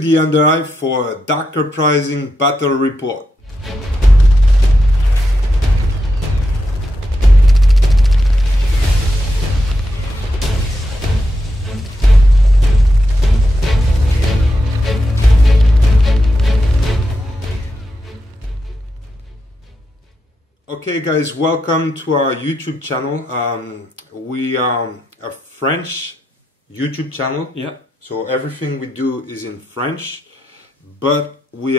the Underhive for a Dark Uprising battle report. Okay guys, welcome to our YouTube channel. We are a French YouTube channel. Yeah. So everything we do is in French, but we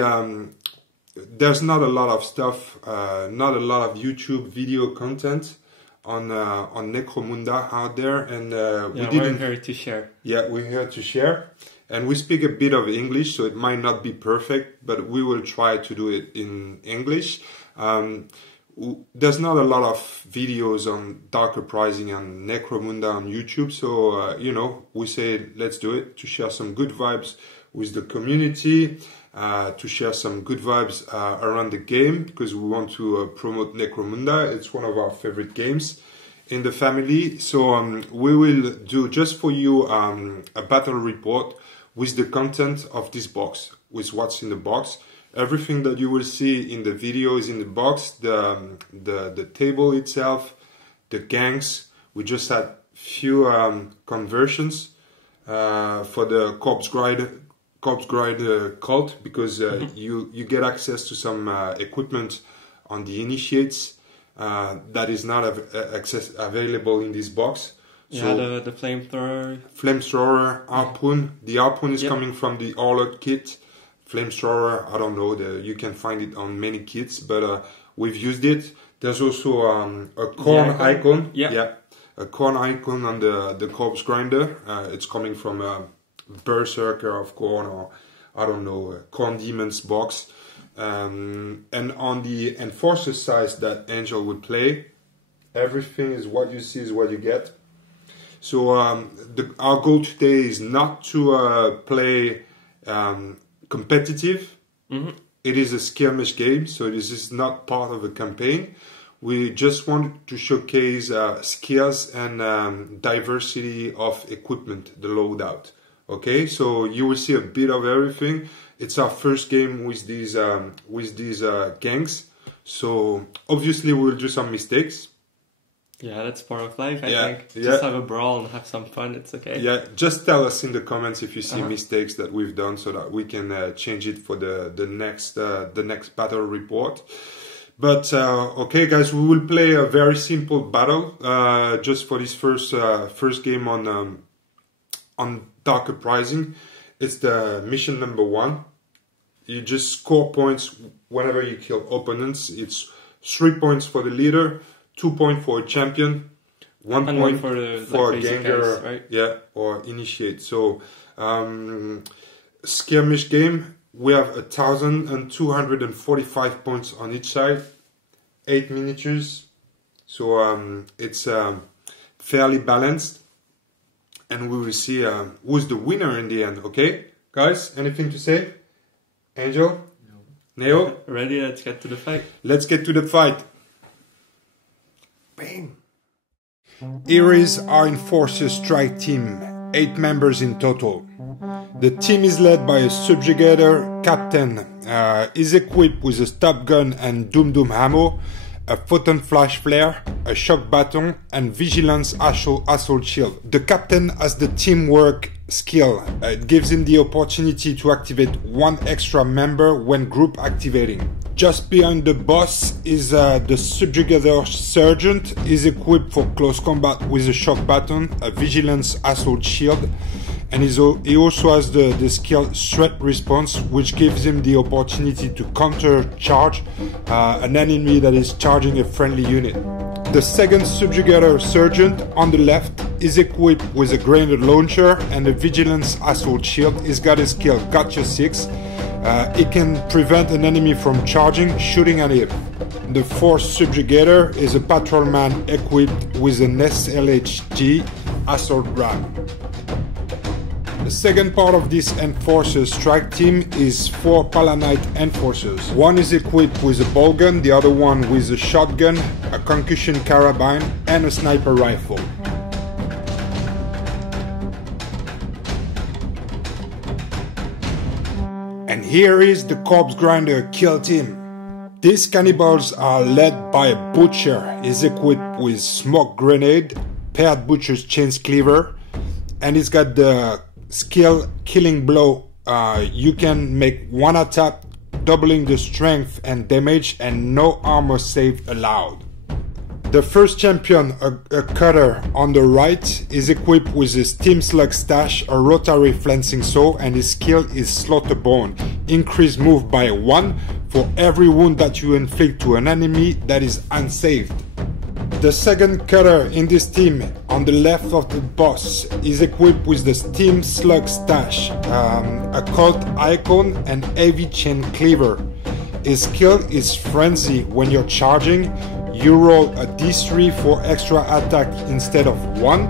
there's not a lot of stuff, not a lot of YouTube video content on Necromunda out there, and we're here to share. Yeah, we're here to share, and we speak a bit of English, so it might not be perfect, but we will try to do it in English. There's not a lot of videos on Dark Uprising and Necromunda on YouTube, so you know, we say let's do it to share some good vibes with the community, to share some good vibes around the game, because we want to promote Necromunda. It's one of our favorite games in the family. So we will do just for you a battle report with the content of this box, with what's in the box. Everything that you will see in the video is in the box, the table itself, the gangs. We just had few conversions for the corpse grinder cult, because you get access to some equipment on the initiates that is not available in this box. Yeah, so the flamethrower, harpoon. The harpoon is coming from the Orlot kit. Flamethrower, I don't know, you can find it on many kits, but we've used it. There's also a corn icon. Yeah, a corn icon on the corpse grinder. It's coming from a Berserker of Corn, or I don't know, a Corn Demon's box. And on the Enforcer size that Angel would play, everything is what you see is what you get. So our goal today is not to play competitive. It is a skirmish game, so this is not part of a campaign. We just want to showcase skills and diversity of equipment, the loadout. Okay, so you will see a bit of everything. It's our first game with these gangs, so obviously we'll do some mistakes. Yeah, that's part of life, I think. Just have a brawl and have some fun, it's okay. Yeah, just tell us in the comments if you see mistakes that we've done, so that we can change it for the next battle report. But okay guys, we will play a very simple battle just for this first game on Dark Uprising. It's the mission number 1. You just score points whenever you kill opponents. It's 3 points for the leader, 2 points for a champion, 1 point for a ganger, guys, right? Yeah, or initiate. So skirmish game. We have 1,245 points on each side, 8 miniatures. So it's fairly balanced, and we will see who's the winner in the end. Okay, guys, anything to say? Angel? No. Neo? Ready? Let's get to the fight. Let's get to the fight. Bang. Here is our Enforcer Strike team, 8 members in total. The team is led by a Subjugator captain, is equipped with a stop gun and Doom ammo, a photon flash flare, a shock baton, and vigilance assault shield. The captain has the teamwork skill. It gives him the opportunity to activate 1 extra member when group activating. Just behind the boss is the Subjugator sergeant. Is equipped for close combat with a shock baton, a vigilance assault shield, and he also has the skill threat response, which gives him the opportunity to counter charge an enemy that is charging a friendly unit. The second Subjugator sergeant on the left is equipped with a grenade launcher and a vigilance assault shield. He's got his skill Gotcha 6. It can prevent an enemy from charging, shooting at him. The fourth Subjugator is a patrolman equipped with an SLHG assault ram. The second part of this Enforcer Strike team is 4 Palanite Enforcers. One is equipped with a ball gun, the other one with a shotgun, a concussion carabine, and a sniper rifle. Here is the Corpse Grinder kill team. These cannibals are led by a butcher. He's equipped with smoke grenade, paired butcher's chains cleaver, and he's got the skill killing blow. You can make one attack, doubling the strength and damage, and no armor save allowed. The first champion, a cutter on the right, is equipped with a steam slug stash, a rotary flensing saw, and his skill is slaughterborn. Increase move by 1 for every wound that you inflict to an enemy that is unsaved. The second cutter in this team, on the left of the boss, is equipped with the steam slug stash, a cult icon, and heavy chain cleaver. His skill is frenzy. When you're charging, you roll a d3 for extra attack instead of 1,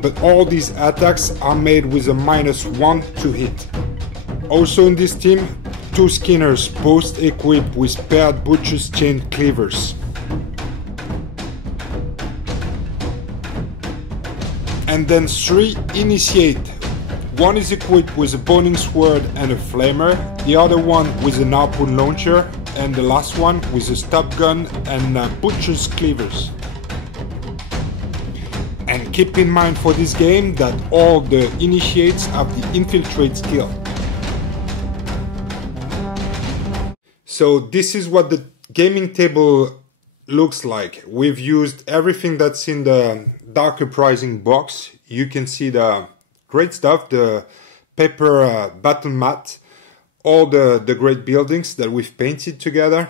but all these attacks are made with a -1 to hit. Also in this team, 2 skinners, both equipped with paired butcher's chain cleavers. And then 3 initiate. One is equipped with a boning sword and a flamer, the other one with an harpoon launcher, and the last one with a stop gun and butcher's cleavers. And keep in mind for this game that all the initiates have the infiltrate skill. So this is what the gaming table looks like. We've used everything that's in the Dark Uprising box. You can see the great stuff, the paper battle mat, all the great buildings that we've painted together.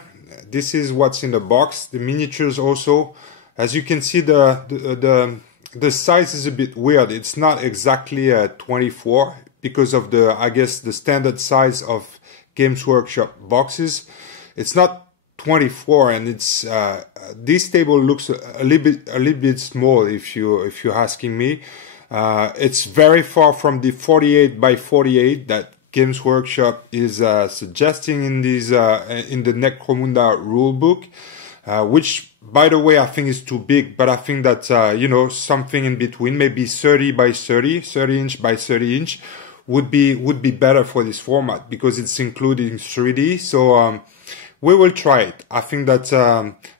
This is what's in the box, the miniatures also. As you can see, the size is a bit weird. It's not exactly 24 because of I guess the standard size of Games Workshop boxes. It's not 24, and it's this table looks a little bit small if you're asking me. It's very far from the 48 by 48 that Games Workshop is suggesting in the Necromunda rulebook, which, by the way, I think is too big. But I think that something in between, maybe 30 by 30, 30 inch by 30 inch, would be better for this format because it's including 3D. So we will try it. I think that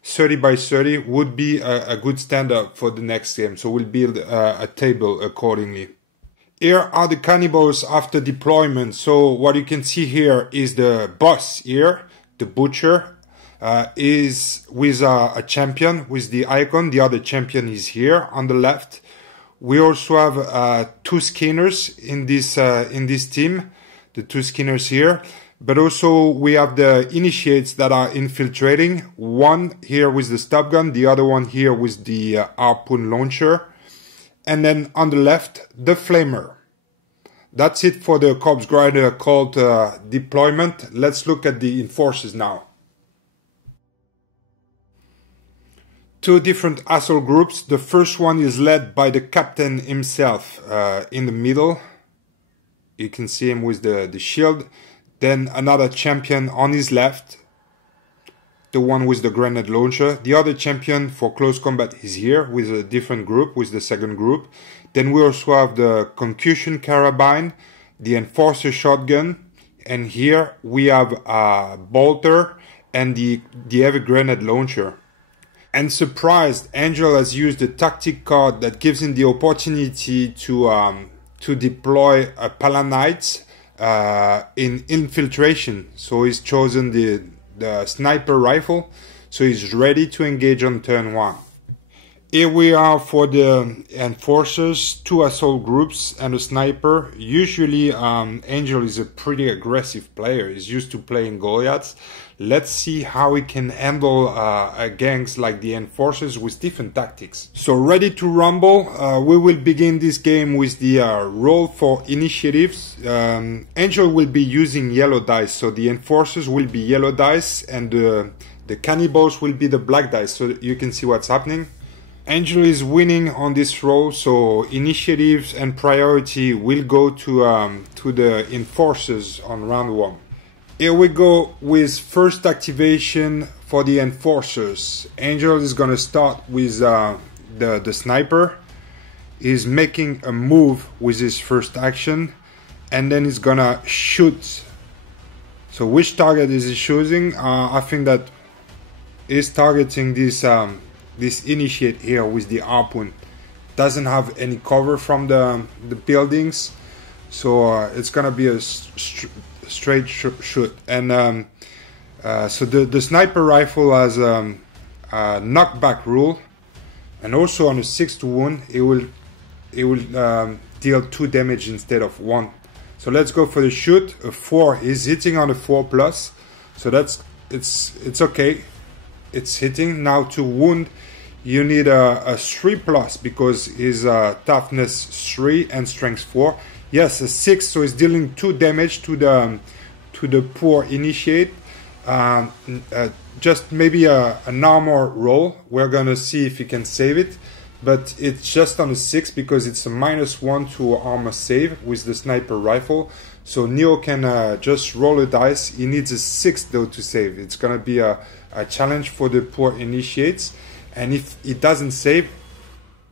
30 by 30 would be a good standard for the next game. So we'll build a table accordingly. Here are the cannibals after deployment. So what you can see here is the boss here, the butcher, is with a champion with the icon. The other champion is here on the left. We also have 2 skinners in this team, the 2 skinners here. But also we have the initiates that are infiltrating. One here with the stop gun, the other one here with the harpoon launcher. And then on the left, the flamer. That's it for the Corpse Grinder called deployment. Let's look at the enforcers now. 2 different assault groups. The first one is led by the captain himself in the middle. You can see him with the shield. Then another champion on his left, the one with the grenade launcher. The other champion for close combat is here with a different group, with the second group. Then we also have the concussion carabine, the enforcer shotgun, and here we have a bolter and the heavy grenade launcher. And surprised, Angel has used a tactic card that gives him the opportunity to deploy a Palanite in infiltration. So he's chosen the sniper rifle, so he's ready to engage on turn 1. Here we are for the enforcers, 2 assault groups and a sniper. Usually Angel is a pretty aggressive player. He's used to playing Goliaths. Let's see how he can handle gangs like the enforcers with different tactics. So ready to rumble. We will begin this game with the roll for initiatives. Angel will be using yellow dice, so the enforcers will be yellow dice and the cannibals will be the black dice, so you can see what's happening. Angel is winning on this roll, so initiatives and priority will go to the enforcers on round 1. Here we go with first activation for the enforcers. Angel is gonna start with the sniper. He's making a move with his first action, and then he's gonna shoot So which target is he choosing? I think that he's targeting this this initiate here with the harpoon. Doesn't have any cover from the buildings, so it's gonna be a straight shoot. And so the sniper rifle has a knockback rule, and also on a 6 to wound it will deal 2 damage instead of 1. So let's go for the shoot. A 4 is hitting on a 4+, so it's okay. It's hitting. Now to wound you need a 3+, because his toughness 3 and strength 4. Yes, a 6, so he's dealing 2 damage to the poor initiate. Just maybe an armor roll. We're gonna see if he can save it, but it's just on a 6 because it's a -1 to armor save with the sniper rifle. So Neo can just roll a dice. He needs a 6 though to save. It's gonna be a challenge for the poor initiates, and if it doesn't save,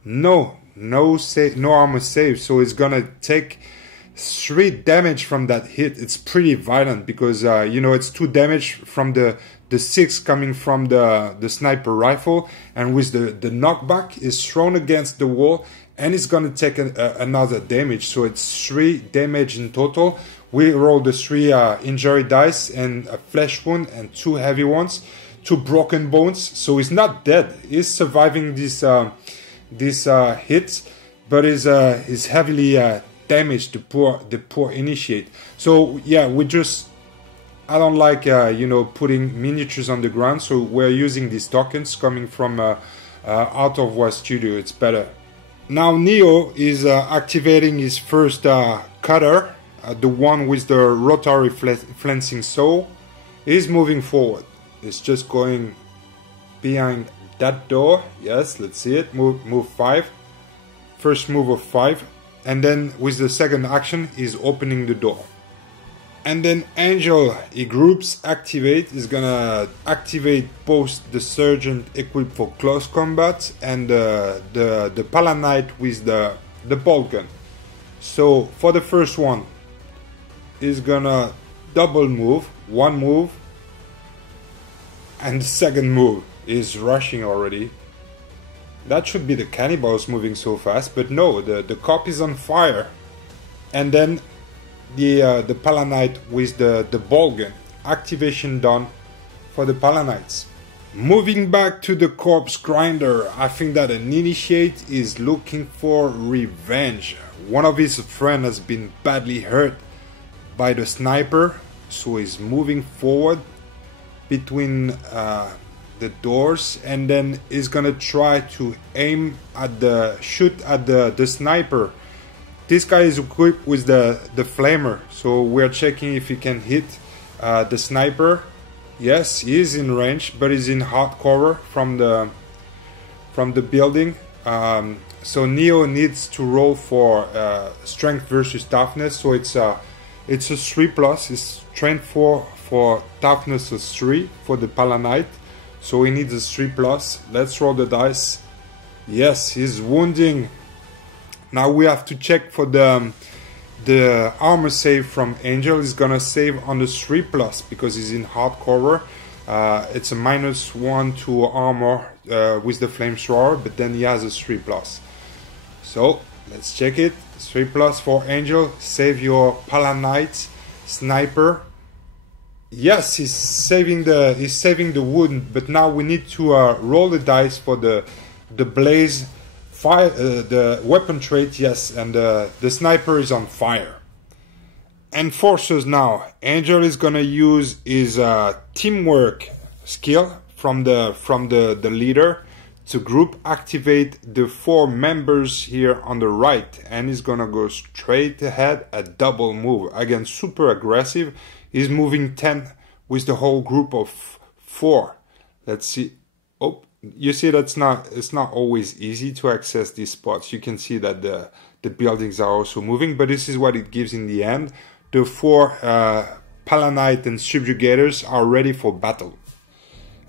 no armor save. So it's gonna take 3 damage from that hit. It's pretty violent because you know, it's 2 damage from the 6 coming from the sniper rifle, and with the knockback is thrown against the wall, and it's gonna take another damage. So it's 3 damage in total. We rolled the 3 injury dice and a flesh wound and 2 heavy ones, 2 broken bones. So he's not dead. He's surviving this hit, but is heavily damaged, the poor initiate. So yeah, I don't like you know, putting miniatures on the ground, so we're using these tokens coming from out of War Studio. It's better. Now Neo is activating his first cutter, the one with the rotary flensing saw. He's moving forward. It's just going behind that door. Yes, let's see it. Move 5. First move of 5. And then with the second action, he's opening the door. And then Angel, he groups activate. He's gonna activate both the Sergeant equipped for close combat and the Palanite with the bolt gun. So for the first one, he's gonna double move, 1 move, and the second move is rushing already. That should be the Cannibals moving so fast, but no, the cop is on fire. And then the Palanite with the ball gun. Activation done for the Palanites. Moving back to the corpse grinder, I think that an initiate is looking for revenge. One of his friends has been badly hurt by the sniper, so he's moving forward between the doors, and then he's gonna try to shoot at the sniper. This guy is equipped with the flamer, so we're checking if he can hit the sniper. Yes, he is in range, but he's in hot cover from the building. So Neo needs to roll for strength versus toughness. So it's a 3+. It's strength 4 for toughness of 3 for the Palanite. So he needs a 3+. Let's roll the dice. Yes, he's wounding. Now we have to check for the armor save from Angel. Is gonna save on the 3+ because he's in hard cover. It's a -1 to armor with the flamethrower, but then he has a 3+. So let's check it. 3+ for Angel. Save your Palanite sniper. Yes, he's saving the wound, but now we need to roll the dice for the blaze. Fire, the weapon trait, yes, and the sniper is on fire. Enforcers now. Angel is gonna use his teamwork skill from the leader to group activate the 4 members here on the right, and he's gonna go straight ahead, a double move. Again, super aggressive. He's moving 10 with the whole group of 4. Let's see. Oh, you see it's not always easy to access these spots. You can see that the buildings are also moving, but this is what it gives in the end. The 4 Palanite and Subjugators are ready for battle.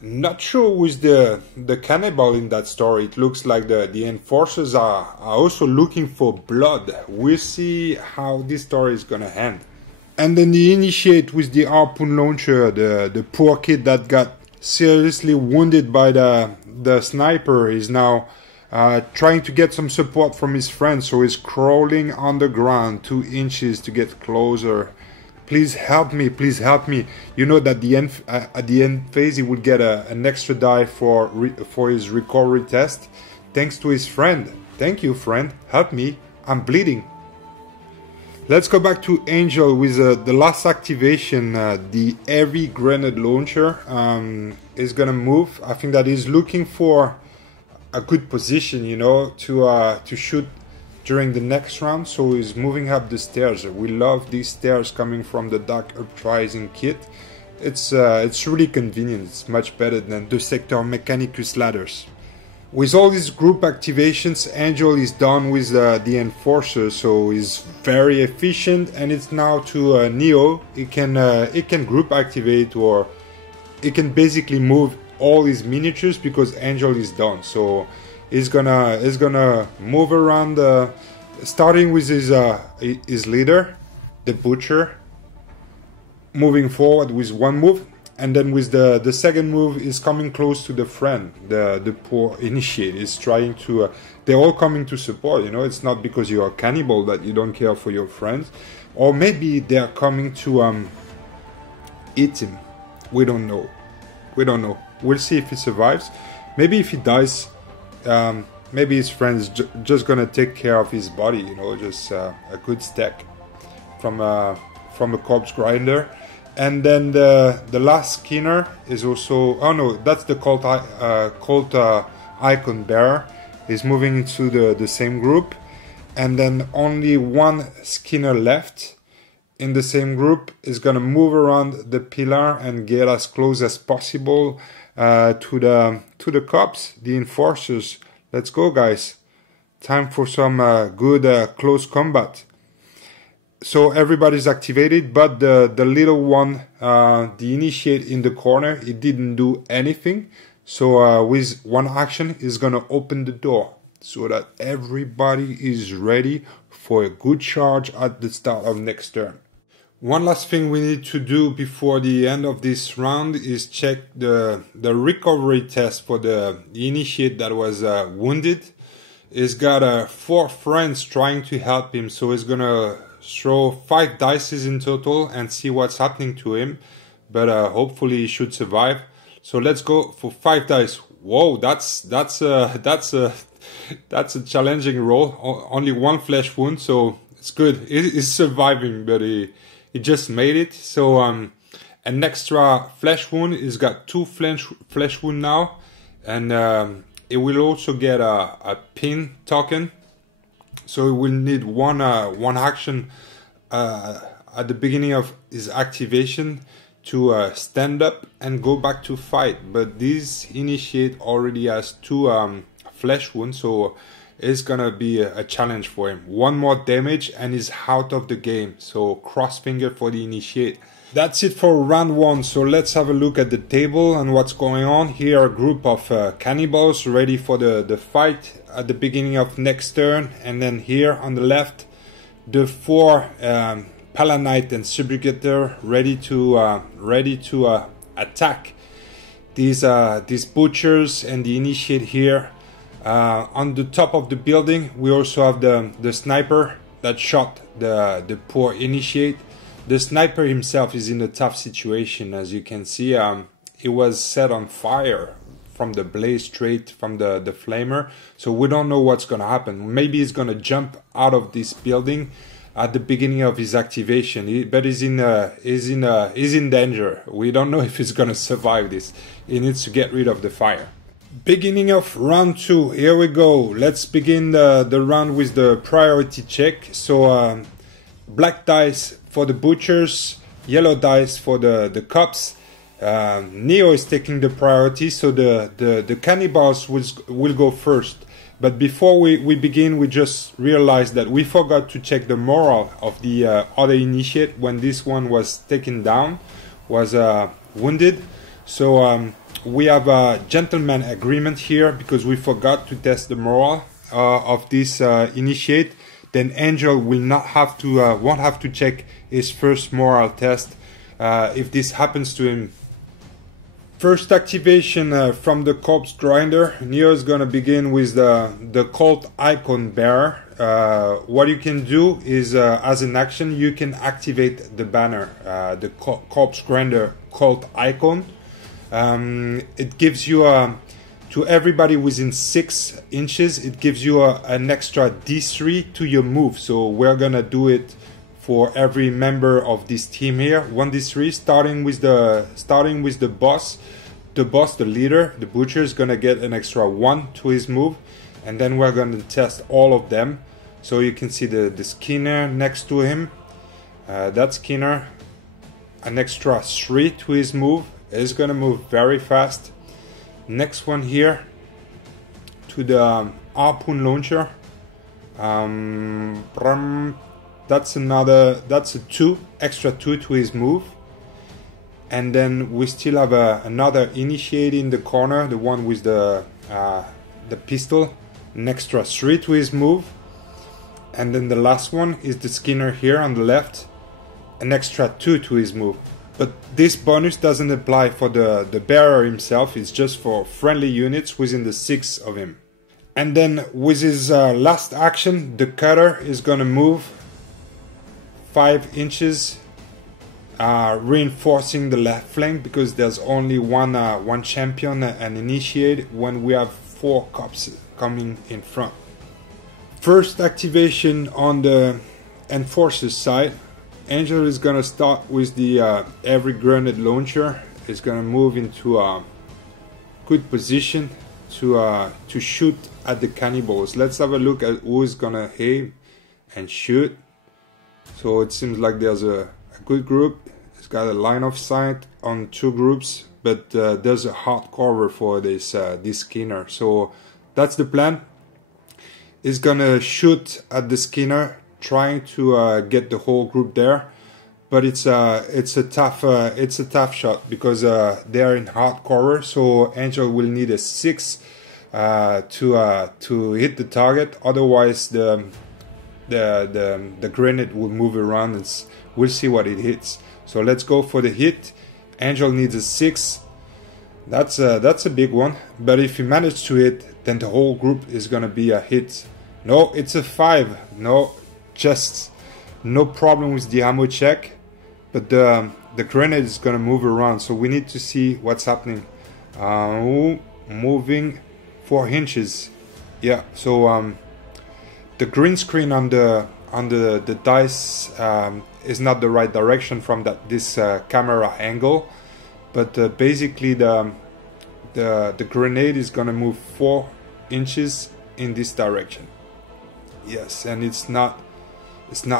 Not sure who's the cannibal in that story. It looks like the enforcers are also looking for blood. We'll see how this story is gonna end. And then the initiate with the harpoon launcher, the poor kid that got seriously wounded by the sniper is now trying to get some support from his friend, so he's crawling on the ground 2 inches to get closer. Please help me, please help me. You know that at the end phase he will get an extra die for his recovery test, thanks to his friend. Thank you, friend, help me, I'm bleeding. Let's go back to Angel with the last activation. The heavy grenade launcher is gonna move. I think that he's looking for a good position, you know, to shoot during the next round. So he's moving up the stairs. We love these stairs coming from the Dark Uprising kit. It's really convenient. It's much better than the Sector Mechanicus ladders. With all these group activations, Angel is done with the Enforcer, so he's very efficient, and it's now to Neo. It can group activate, or it can basically move all his miniatures because Angel is done. So he's gonna move around, starting with his leader, the Butcher, moving forward with one move. And then with the second move is coming close to the friend, the poor initiate is trying to, they're all coming to support, you know, it's not because you're a cannibal that you don't care for your friends. Or maybe they're coming to eat him. We don't know. We don't know. We'll see if he survives. Maybe if he dies, maybe his friend's just gonna take care of his body, you know, just a good stack from a corpse grinder. And then the last skinner is also, oh no, that's the cult icon bearer, is moving into the same group. And then only one skinner left in the same group is gonna move around the pillar and get as close as possible to the cops, the enforcers. Let's go, guys. Time for some good close combat. So everybody's activated, but the little one, the initiate in the corner, it didn't do anything. So with one action, it's gonna open the door so that everybody is ready for a good charge at the start of next turn. One last thing we need to do before the end of this round is check the recovery test for the initiate that was wounded. He's got 4 friends trying to help him, so he's gonna throw 5 dice in total and see what's happening to him, but hopefully he should survive. So let's go for 5 dice. Whoa, that's a challenging roll. Only 1 flesh wound, so it's good. He's surviving, but he just made it. So an extra flesh wound. He's got 2 flesh wound now, and it will also get a pin token. So he will need one action at the beginning of his activation to stand up and go back to fight. But this initiate already has 2 flesh wounds, so it's gonna be a challenge for him. 1 more damage and he's out of the game. So cross finger for the initiate. That's it for round 1. So let's have a look at the table and what's going on. Here a group of cannibals ready for the fight at the beginning of next turn. And then here on the left, the 4 Palanite and Subjugator ready to attack these butchers and the initiate here. On the top of the building, we also have the sniper that shot the poor initiate. The sniper himself is in a tough situation, as you can see. He was set on fire from the blaze straight from the flamer, so we don't know what's gonna happen. Maybe he's gonna jump out of this building at the beginning of his activation, but he's in danger. We don't know if he's gonna survive this. He needs to get rid of the fire. Beginning of round 2, here we go. Let's begin the round with the priority check. So black dice for the butchers, yellow dice for the cops. Neo is taking the priority, so the cannibals will go first. But before we begin, we just realized that we forgot to check the morale of the other initiate when this one was taken down, was wounded. So we have a gentleman agreement here because we forgot to test the morale of this initiate. then Angel will not have to won't have to check his first moral test if this happens to him. First activation from the corpse grinder. Neo is gonna begin with the cult icon bearer. What you can do is, as an action, you can activate the banner, the corpse grinder cult icon. It gives you to everybody within 6 inches, it gives you an extra D3 to your move. So we're gonna do it for every member of this team here. 1d3, starting with the boss. The leader, the butcher, is gonna get an extra 1 to his move, and then we're gonna test all of them. So you can see the Skinner next to him. That Skinner, an extra 3 to his move. Is gonna move very fast. Next one here to the harpoon launcher. That's a 2, extra 2 to his move. And then we still have another initiate in the corner, the one with the pistol, an extra 3 to his move. And then the last one is the Skinner here on the left, an extra 2 to his move. But this bonus doesn't apply for the bearer himself, it's just for friendly units within the 6 of him. And then with his last action, the cutter is gonna move 5 inches, reinforcing the left flank, because there's only one champion and initiate when we have 4 cops coming in front. First activation on the enforcer's side. Angel is gonna start with the every grenade launcher. Is gonna move into a good position to shoot at the cannibals. Let's have a look at who is gonna aim and shoot. So it seems like there's a good group. It's got a line of sight on 2 groups, but there's a hard cover for this Skinner. So that's the plan. Is gonna shoot at the Skinner, trying to get the whole group there, but it's a tough shot because they are in hard cover. So Angel will need a 6 to hit the target. Otherwise, the grenade will move around, and we'll see what it hits. So let's go for the hit. Angel needs a 6. That's a big one. But if he manages to hit, then the whole group is gonna be a hit. No, it's a 5. No. Just no problem with the ammo check, but the grenade is gonna move around, so we need to see what's happening. Moving 4 inches. Yeah, so the green screen on the dice is not the right direction from this camera angle, but basically the grenade is gonna move 4 inches in this direction. Yes, and it's not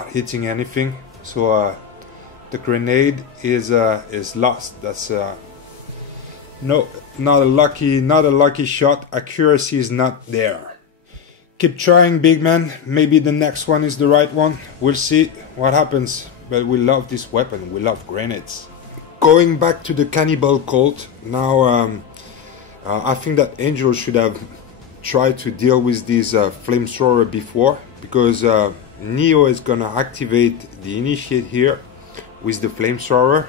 hitting anything, so the grenade is lost. That's no, not a lucky shot. Accuracy is not there. Keep trying, big man. Maybe the next one is the right one. We'll see what happens. But we love this weapon. We love grenades. Going back to the cannibal cult now. I think that Angel should have tried to deal with this flamethrower before, because Neo is gonna activate the initiate here with the flamethrower.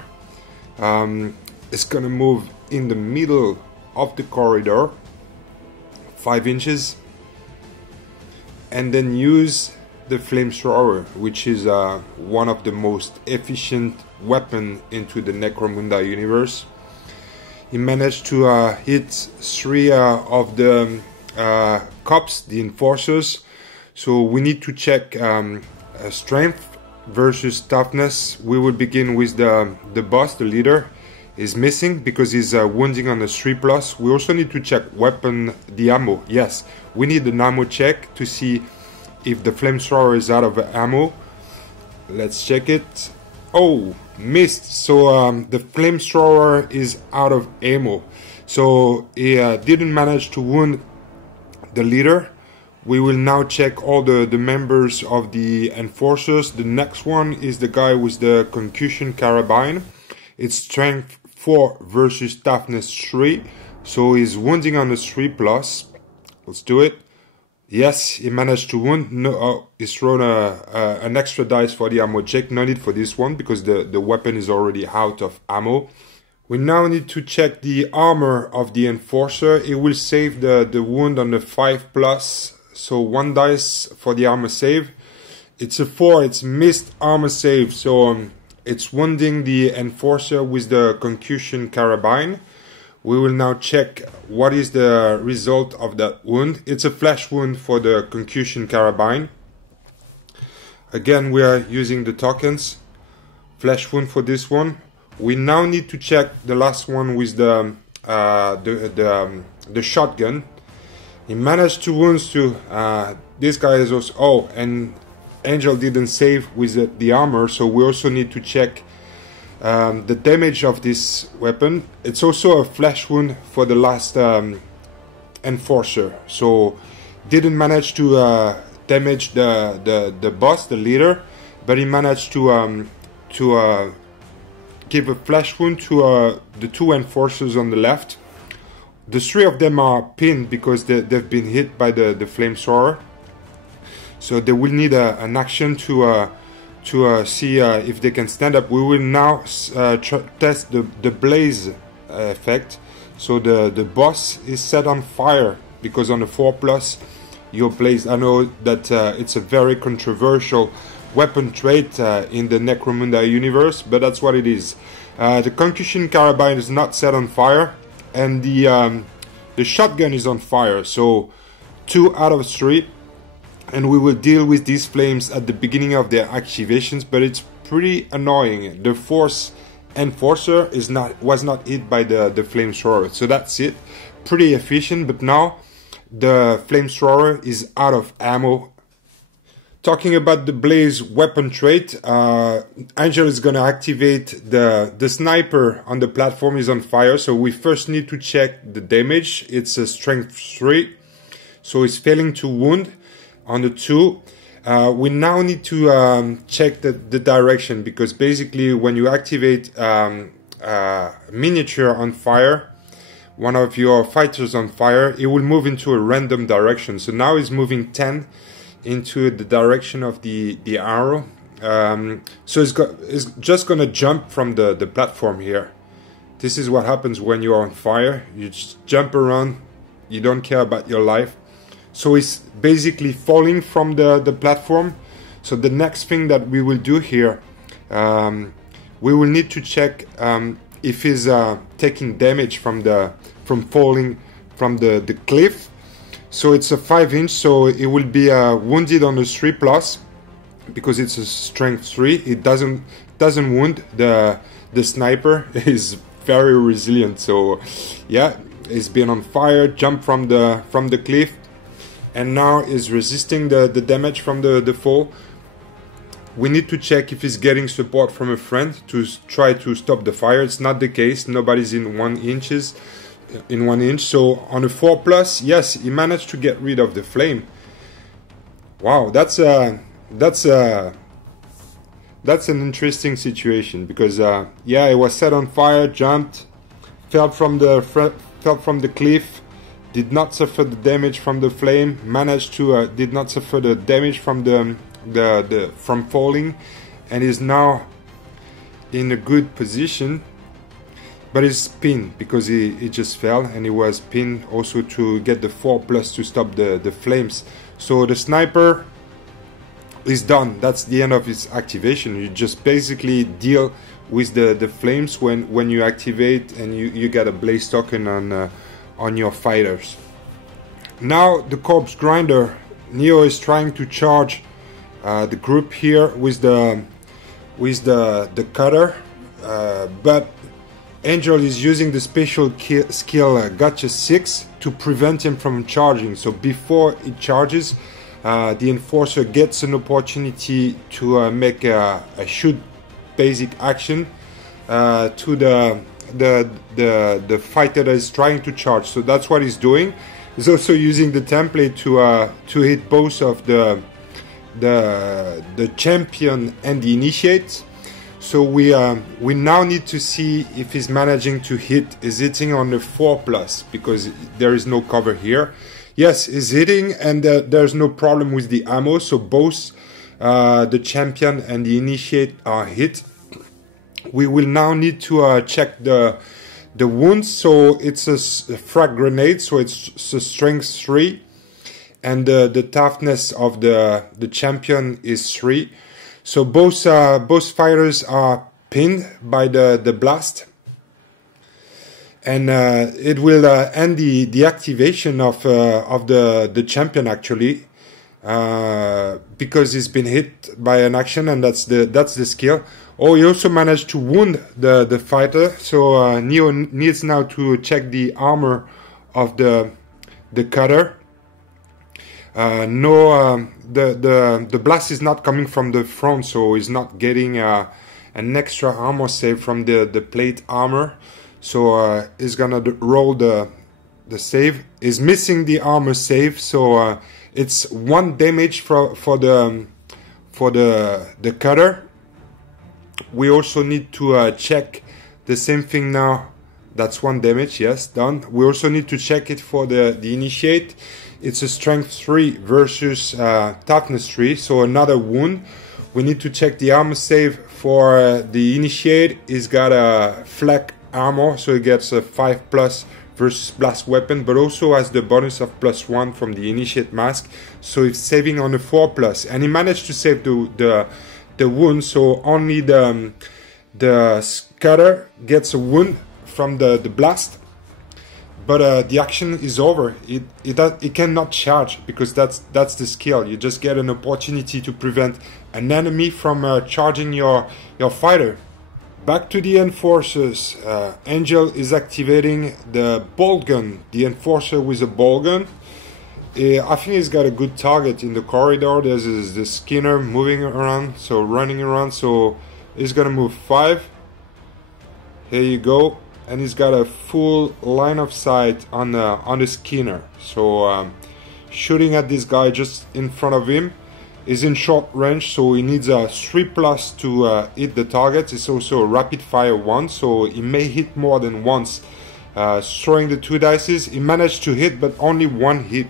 It's gonna move in the middle of the corridor 5 inches, and then use the flamethrower, which is one of the most efficient weapon into the Necromunda universe. He managed to hit 3 of the cops, the enforcers. So we need to check strength versus toughness. We will begin with the boss, the leader. Is missing because he's wounding on a 3+. We also need to check weapon, the ammo. Yes, we need an ammo check to see if the flamethrower is out of ammo. Let's check it. Oh, missed. So the flamethrower is out of ammo. So he didn't manage to wound the leader. We will now check all the members of the enforcers. The next one is the guy with the concussion carabine. It's strength 4 versus toughness 3. So he's wounding on a 3+. Let's do it. Yes, he managed to wound. No, he's thrown an extra dice for the ammo check. No need for this one because the weapon is already out of ammo. We now need to check the armor of the Enforcer. It will save the wound on the 5+. So 1 dice for the armor save. It's a 4, it's missed armor save. So it's wounding the Enforcer with the concussion carabine. We will now check what is the result of that wound. It's a flesh wound for the concussion carabine. Again, we are using the tokens. Flesh wound for this one. We now need to check the last one with the shotgun. He managed to wound to this guy is also. Oh, and Angel didn't save with the armor, so we also need to check the damage of this weapon. It's also a flesh wound for the last Enforcer, so didn't manage to damage the boss, the leader, but he managed to give a flesh wound to the 2 Enforcers on the left. The 3 of them are pinned because they've been hit by the flamethrower, so they will need an action to see if they can stand up. We will now test the blaze effect. So the boss is set on fire because on the 4+, your blaze. I know that it's a very controversial weapon trait in the Necromunda universe, but that's what it is. The concussion carabine is not set on fire, and the shotgun is on fire. So 2 out of 3. And we will deal with these flames at the beginning of their activations, but it's pretty annoying. The Force Enforcer was not hit by the flamethrower, so that's it. Pretty efficient, but now the flamethrower is out of ammo. Talking about the blaze weapon trait, Angel is gonna activate the sniper on the platform is on fire, so we first need to check the damage. It's a strength 3, so it's failing to wound. On the 2, we now need to check the direction, because basically when you activate miniature on fire, one of your fighters on fire, it will move into a random direction. So now it's moving 10 into the direction of the arrow. So it's just gonna jump from the platform here. This is what happens when you're on fire. You just jump around, you don't care about your life. So it's basically falling from the platform. So the next thing that we will do here, we will need to check if he's taking damage from falling from the cliff. So it's a 5-inch, so it will be wounded on the 3+, because it's a strength 3. It doesn't wound. The sniper is very resilient. So yeah, it's been on fire, jumped from the cliff, and now is resisting the damage from the fall. We need to check if he's getting support from a friend to try to stop the fire. It's not the case. Nobody's in 1 inch. So on a 4+, yes, he managed to get rid of the flame. Wow, that's an interesting situation, because yeah, it was set on fire, jumped, fell from the cliff. Did not suffer the damage from the flame. Managed to did not suffer the damage from from falling, and is now in a good position. But he's pinned because he just fell, and he was pinned also to get the 4+ to stop the flames. So the sniper is done. That's the end of his activation. You just basically deal with the flames when you activate, and you get a blaze token on your fighters. Now the corpse grinder, Neo is trying to charge the group here with the cutter, but Angel is using the special skill Gotcha 6 to prevent him from charging. So before it charges, the Enforcer gets an opportunity to make a shoot basic action to the fighter that is trying to charge. So that's what he's doing. He's also using the template to hit both of the champion and the initiate. So we now need to see if he's managing to hit. Is hitting on the 4+, because there is no cover here. Yes, is hitting, and there's no problem with the ammo. So both the champion and the initiate are hit. We will now need to check the wounds. So it's a frag grenade, so it's a strength 3, and the toughness of the champion is 3. So both fighters are pinned by the blast, and it will end the activation of the champion actually, because he's been hit by an action, and that's the skill. Oh, he also managed to wound the fighter, so Neo needs now to check the armor of the cutter. The blast is not coming from the front, so he's not getting an extra armor save from the plate armor. So he's gonna roll the save. He's missing the armor save, so it's 1 damage for the cutter. We also need to check the same thing now. That's 1 damage, yes, done. We also need to check it for the initiate. It's a strength 3 versus toughness 3, so another wound. We need to check the armor save for the initiate. He's got a flak armor, so he gets a 5+ versus blast weapon, but also has the bonus of +1 from the initiate mask, so he's saving on a 4+, and he managed to save the wound, so only the cutter gets a wound from the blast, but the action is over. It cannot charge, because that's the skill. You just get an opportunity to prevent an enemy from charging your fighter. Back to the enforcers. Angel is activating the bolt gun, the enforcer with a bolt gun. I think he's got a good target in the corridor. There's the Skinner moving around, so running around, so he's gonna move 5. Here you go, and he's got a full line of sight on the Skinner. So shooting at this guy just in front of him. Is in short range, so he needs a 3+ to hit the target. It's also a rapid fire 1, so he may hit more than once. Throwing the 2 dices, he managed to hit, but only 1 hit.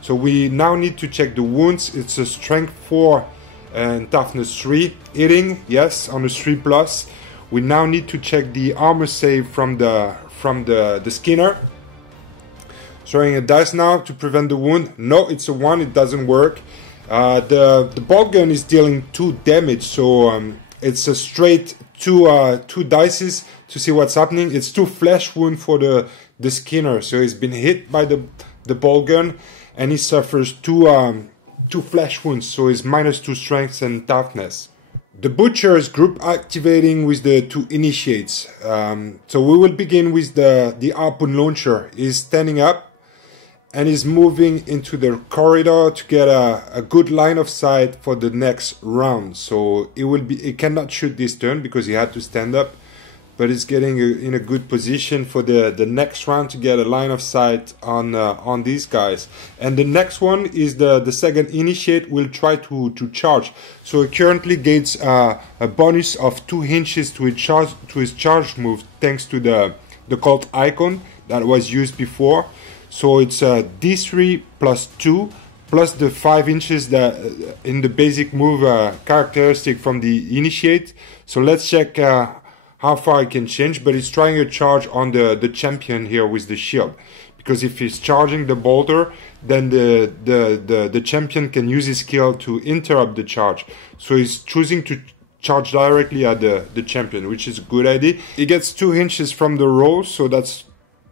So we now need to check the wounds. It's a strength 4 and toughness 3. Hitting, yes, on a 3+. We now need to check the armor save from the Skinner. Throwing a dice now to prevent the wound. No, it's a 1. It doesn't work. The bolt gun is dealing 2 damage, so it's a straight 2 dices to see what's happening. It's 2 flesh wound for the Skinner, so he's been hit by the bolt gun, and he suffers 2 flesh wounds, so he's -2 strength and toughness. The Butcher is group activating with the 2 initiates. So we will begin with the harpoon launcher. He's standing up and is moving into the corridor to get a good line of sight for the next round. So he cannot shoot this turn because he had to stand up, but he's getting in a good position for the next round to get a line of sight on these guys. And the next one is the second initiate will try to charge. So he currently gets a bonus of 2 inches to his charge move, thanks to the cult icon that was used before. So it's D3 + 2 plus the 5 inches that in the basic move characteristic from the initiate. So let's check how far it can change, but he's trying a charge on the champion here with the shield, because if he's charging the bolter, then the champion can use his skill to interrupt the charge. So he's choosing to charge directly at the champion, which is a good idea. He gets 2 inches from the roll, so that's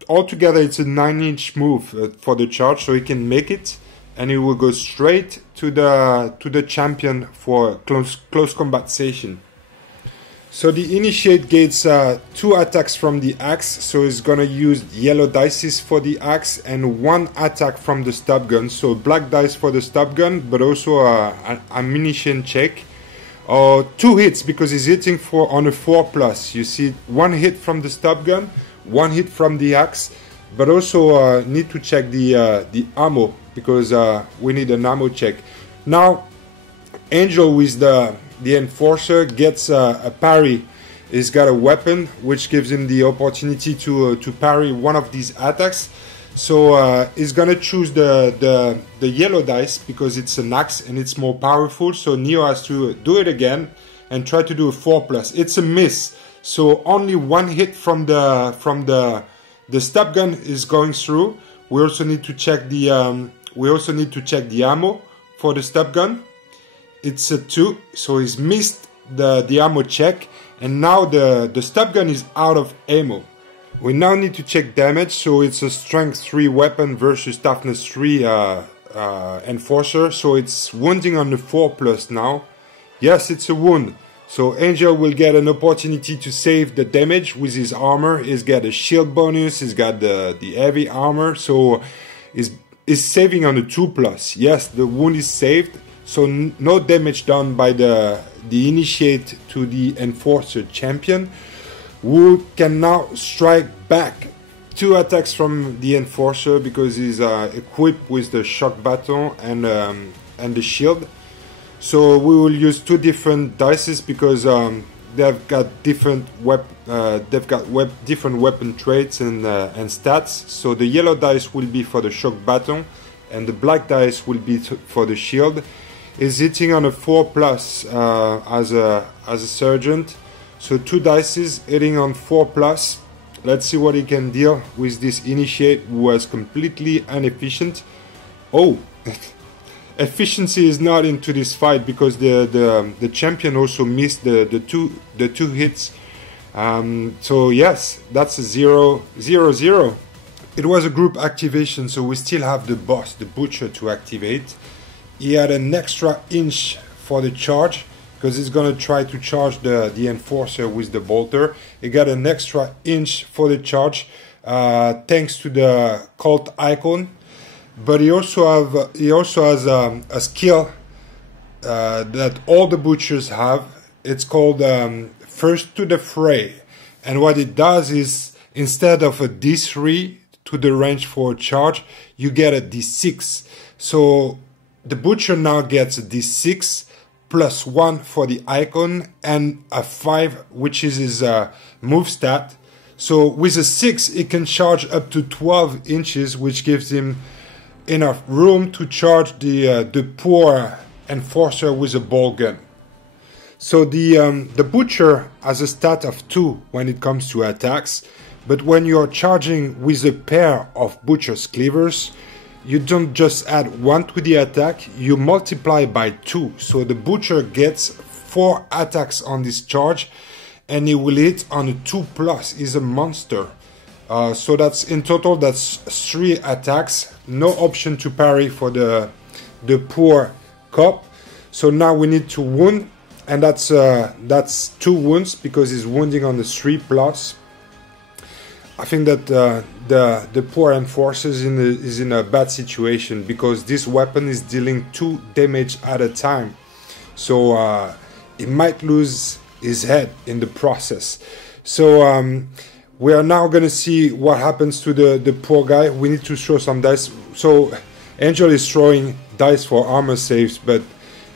altogether it's a 9-inch move for the charge, so he can make it, and he will go straight to the champion for close combat session. So the initiate gets 2 attacks from the axe, so he's gonna use yellow dice for the axe and 1 attack from the stub gun. So black dice for the stub gun, but also an ammunition check. 2 hits because he's hitting on a 4+. You see 1 hit from the stub gun, 1 hit from the axe, but also need to check the ammo, because we need an ammo check. Now Angel with the enforcer gets a parry. He's got a weapon which gives him the opportunity to parry one of these attacks. So he's gonna choose the yellow dice because it's an axe and it's more powerful. So Neo has to do it again and try to do a 4+. It's a miss. So only one hit from the stab gun is going through. We also need to check the ammo for the stab gun. It's a 2, so he's missed the ammo check, and now the stab gun is out of ammo. We now need to check damage, so it's a strength 3 weapon versus toughness 3 enforcer, so it's wounding on the 4+ now. Yes, it's a wound. So Angel will get an opportunity to save the damage with his armor. He's got a shield bonus, he's got the heavy armor, so he's saving on the 2+. Yes, the wound is saved, so no damage done by the initiate to the enforcer champion, who can now strike back 2 attacks from the enforcer because he's equipped with the shock baton and the shield. So we will use 2 different dices because they've got different different weapon traits and stats. So the yellow dice will be for the shock baton, and the black dice will be for the shield. Is hitting on a 4+ as a sergeant. So 2 dices hitting on 4+. Let's see what he can deal with this initiate who was completely inefficient. Oh, efficiency is not into this fight because the champion also missed the two hits. So yes, that's a 0-0-0. It was a group activation, so we still have the boss, the butcher, to activate. He had an extra inch for the charge because he's gonna try to charge the enforcer with the bolter. He got an extra inch for the charge thanks to the cult icon. But he also has a skill that all the butchers have. It's called First to the Fray, and what it does is instead of a D3 to the range for a charge, you get a D6. So the butcher now gets a D6 plus 1 for the icon and a 5, which is his move stat. So with a 6, he can charge up to 12 inches, which gives him enough room to charge the poor enforcer with a ball gun. So the butcher has a stat of 2 when it comes to attacks, but when you're charging with a pair of butcher's cleavers, you don't just add 1 to the attack, you multiply by 2. So the butcher gets 4 attacks on this charge, and he will hit on a 2+. He's a monster. So that's in total, that's 3 attacks. No option to parry for the poor cop. So now we need to wound, and that's 2 wounds because he's wounding on the 3+. I think that the poor enforcer is in a bad situation because this weapon is dealing 2 damage at a time. So he might lose his head in the process. So we are now going to see what happens to the poor guy. We need to throw some dice. So Angel is throwing dice for armor saves, but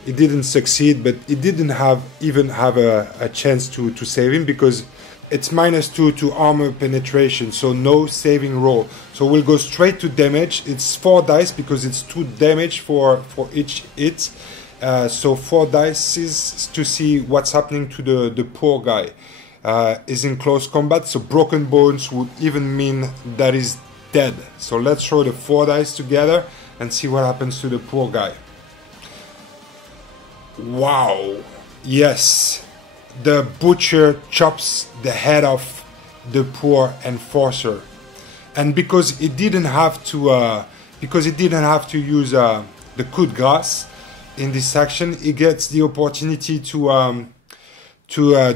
it didn't succeed. But it didn't even have a chance to save him because it's -2 to armor penetration, so no saving roll. So we'll go straight to damage. It's 4 dice because it's 2 damage for each hit. So 4 dice to see what's happening to the poor guy. Is in close combat, so broken bones would even mean that he's dead. So let's throw the 4 dice together and see what happens to the poor guy. Wow. Yes. The butcher chops the head off the poor enforcer, and because it didn't have to use the coup de grâce in this action, he gets the opportunity to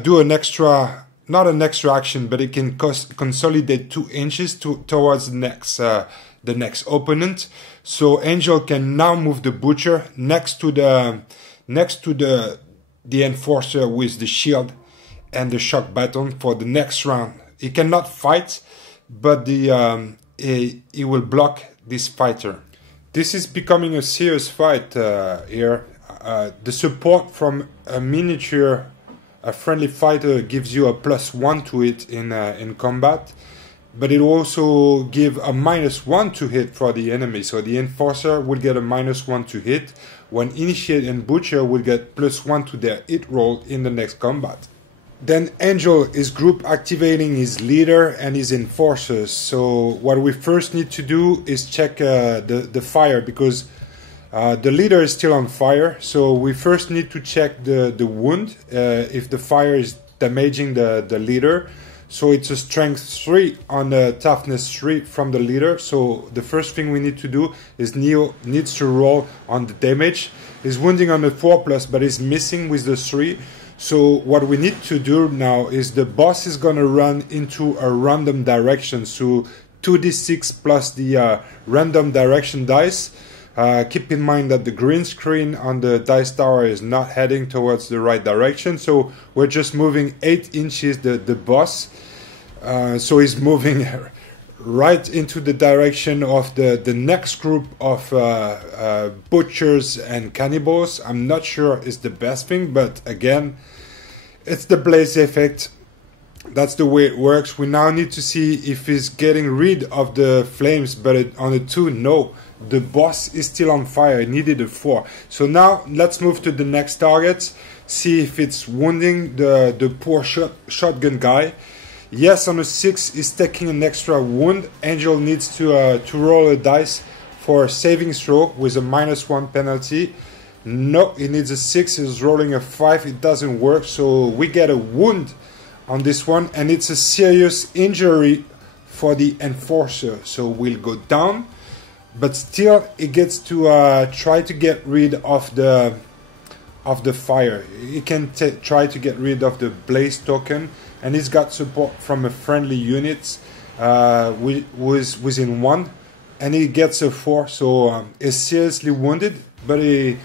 do an extra, not an extra action, but it can consolidate 2 inches towards the next opponent. So Angel can now move the butcher next to the enforcer with the shield and the shock baton for the next round. He cannot fight, but he will block this fighter. This is becoming a serious fight here. The support from a miniature, a friendly fighter, gives you a +1 to it in combat, but it also give a -1 to hit for the enemy. So the Enforcer will get a -1 to hit, when Initiate and Butcher will get +1 to their hit roll in the next combat. Then Angel is group activating his leader and his enforcers. So what we first need to do is check the fire, because the leader is still on fire. So we first need to check the wound, if the fire is damaging the leader. So it's a strength 3 on a toughness 3 from the leader. So the first thing we need to do is Neo needs to roll on the damage. He's wounding on the 4+, but he's missing with the 3. So what we need to do now is the boss is going to run into a random direction. So 2d6 plus the random direction dice. Keep in mind that the green screen on the dice tower is not heading towards the right direction. So we're just moving 8 inches the boss. So he's moving right into the direction of the next group of butchers and cannibals. I'm not sure it's the best thing, but again, it's the blaze effect. That's the way it works. We now need to see if he's getting rid of the flames, but on a 2, no. The boss is still on fire. It needed a 4. So now let's move to the next target. See if it's wounding the poor shotgun guy. Yes, on a 6, he's taking an extra wound. Angel needs to roll a dice for a saving throw with a -1 penalty. No, he needs a 6. He's rolling a 5. It doesn't work. So we get a wound on this one, and it's a serious injury for the enforcer. So we'll go down, but still he gets to try to get rid of the fire. He can try to get rid of the blaze token, and he's got support from a friendly unit was within 1, and he gets a 4. So he's seriously wounded, but he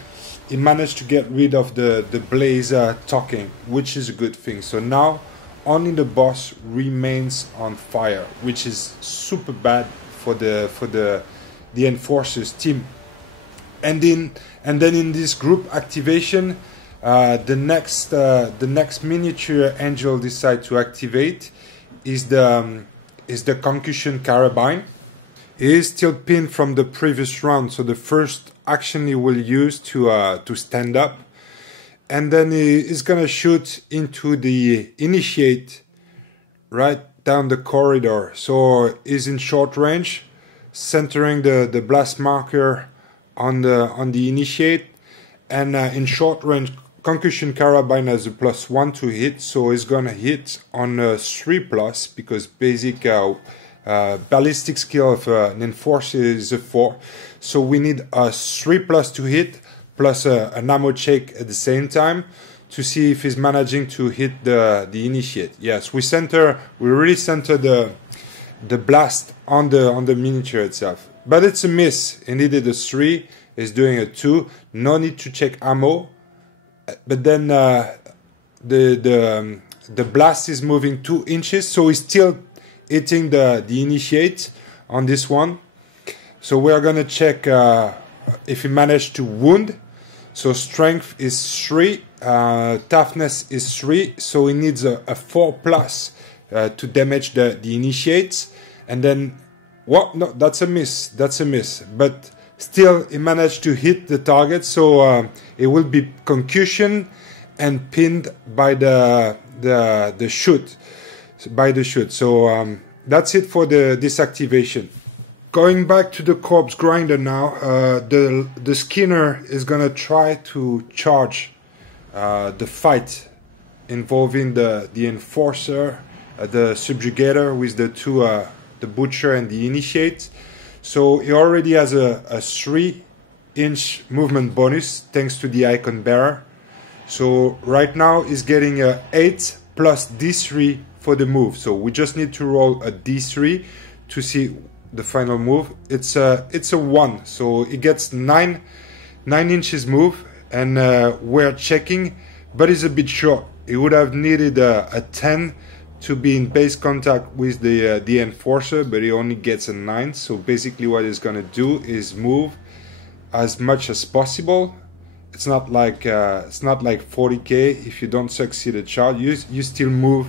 managed to get rid of the blaze token, which is a good thing. So now only the boss remains on fire, which is super bad for the enforcers team. And then in this group activation, the next miniature Angel decide to activate is the concussion carabine. He is still pinned from the previous round, so the first action he will use to stand up, and then he is gonna shoot into the initiate right down the corridor. So he's in short range, centering the blast marker on the initiate, and in short range, concussion carabine has a +1 to hit, so he's gonna hit on a 3+, because basic ballistic skill of an enforcer is a 4. So we need a 3+ to hit, plus an ammo check at the same time to see if he's managing to hit the initiate. Yes, we really center the blast on the miniature itself, but it's a miss. He needed a 3. He's doing a 2. No need to check ammo, but then the blast is moving 2 inches, so he's still hitting the initiate on this one. So we are gonna check if he managed to wound. So strength is 3, toughness is 3, so he needs a 4+ to damage the initiates. And then what? No, that's a miss. But still, he managed to hit the target, so it will be concussion and pinned by the shoot. So that's it for this activation. Going back to the corpse grinder now, the Skinner is gonna try to charge the fight involving the enforcer, the subjugator with the two, the butcher and the initiate. So he already has a 3-inch movement bonus thanks to the icon bearer. So right now he's getting a 8 plus D3 for the move. So we just need to roll a D3 to see the final move. It's a 1, so he gets 9 inches move, and we're checking, but he's a bit short. He would have needed a 10 to be in base contact with the enforcer, but he only gets a 9. So basically what he's gonna do is move as much as possible. It's not like 40k. If you don't succeed a charge, you still move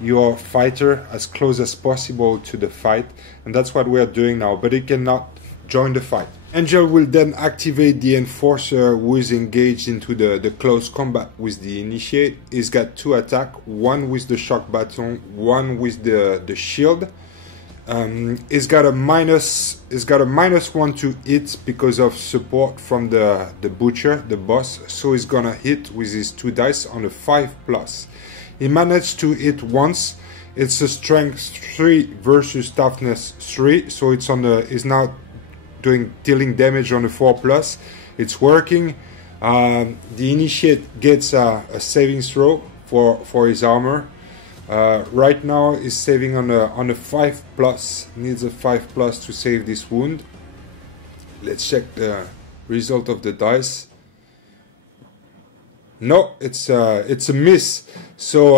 your fighter as close as possible to the fight, and that's what we are doing now, but he cannot join the fight. Angel will then activate the Enforcer, who is engaged into the close combat with the Initiate. He's got 2 attacks, one with the Shock Baton, one with the shield. He's got a -1 to hit because of support from the Butcher, the boss, so he's gonna hit with his 2 dice on a 5+. He managed to hit once. It's a strength 3 versus toughness 3, so it's now dealing damage on a 4+. It's working. The Initiate gets a saving throw for his armor. Right now he's saving on a 5+, needs a 5+ to save this wound. Let's check the result of the dice. No, it's a miss. So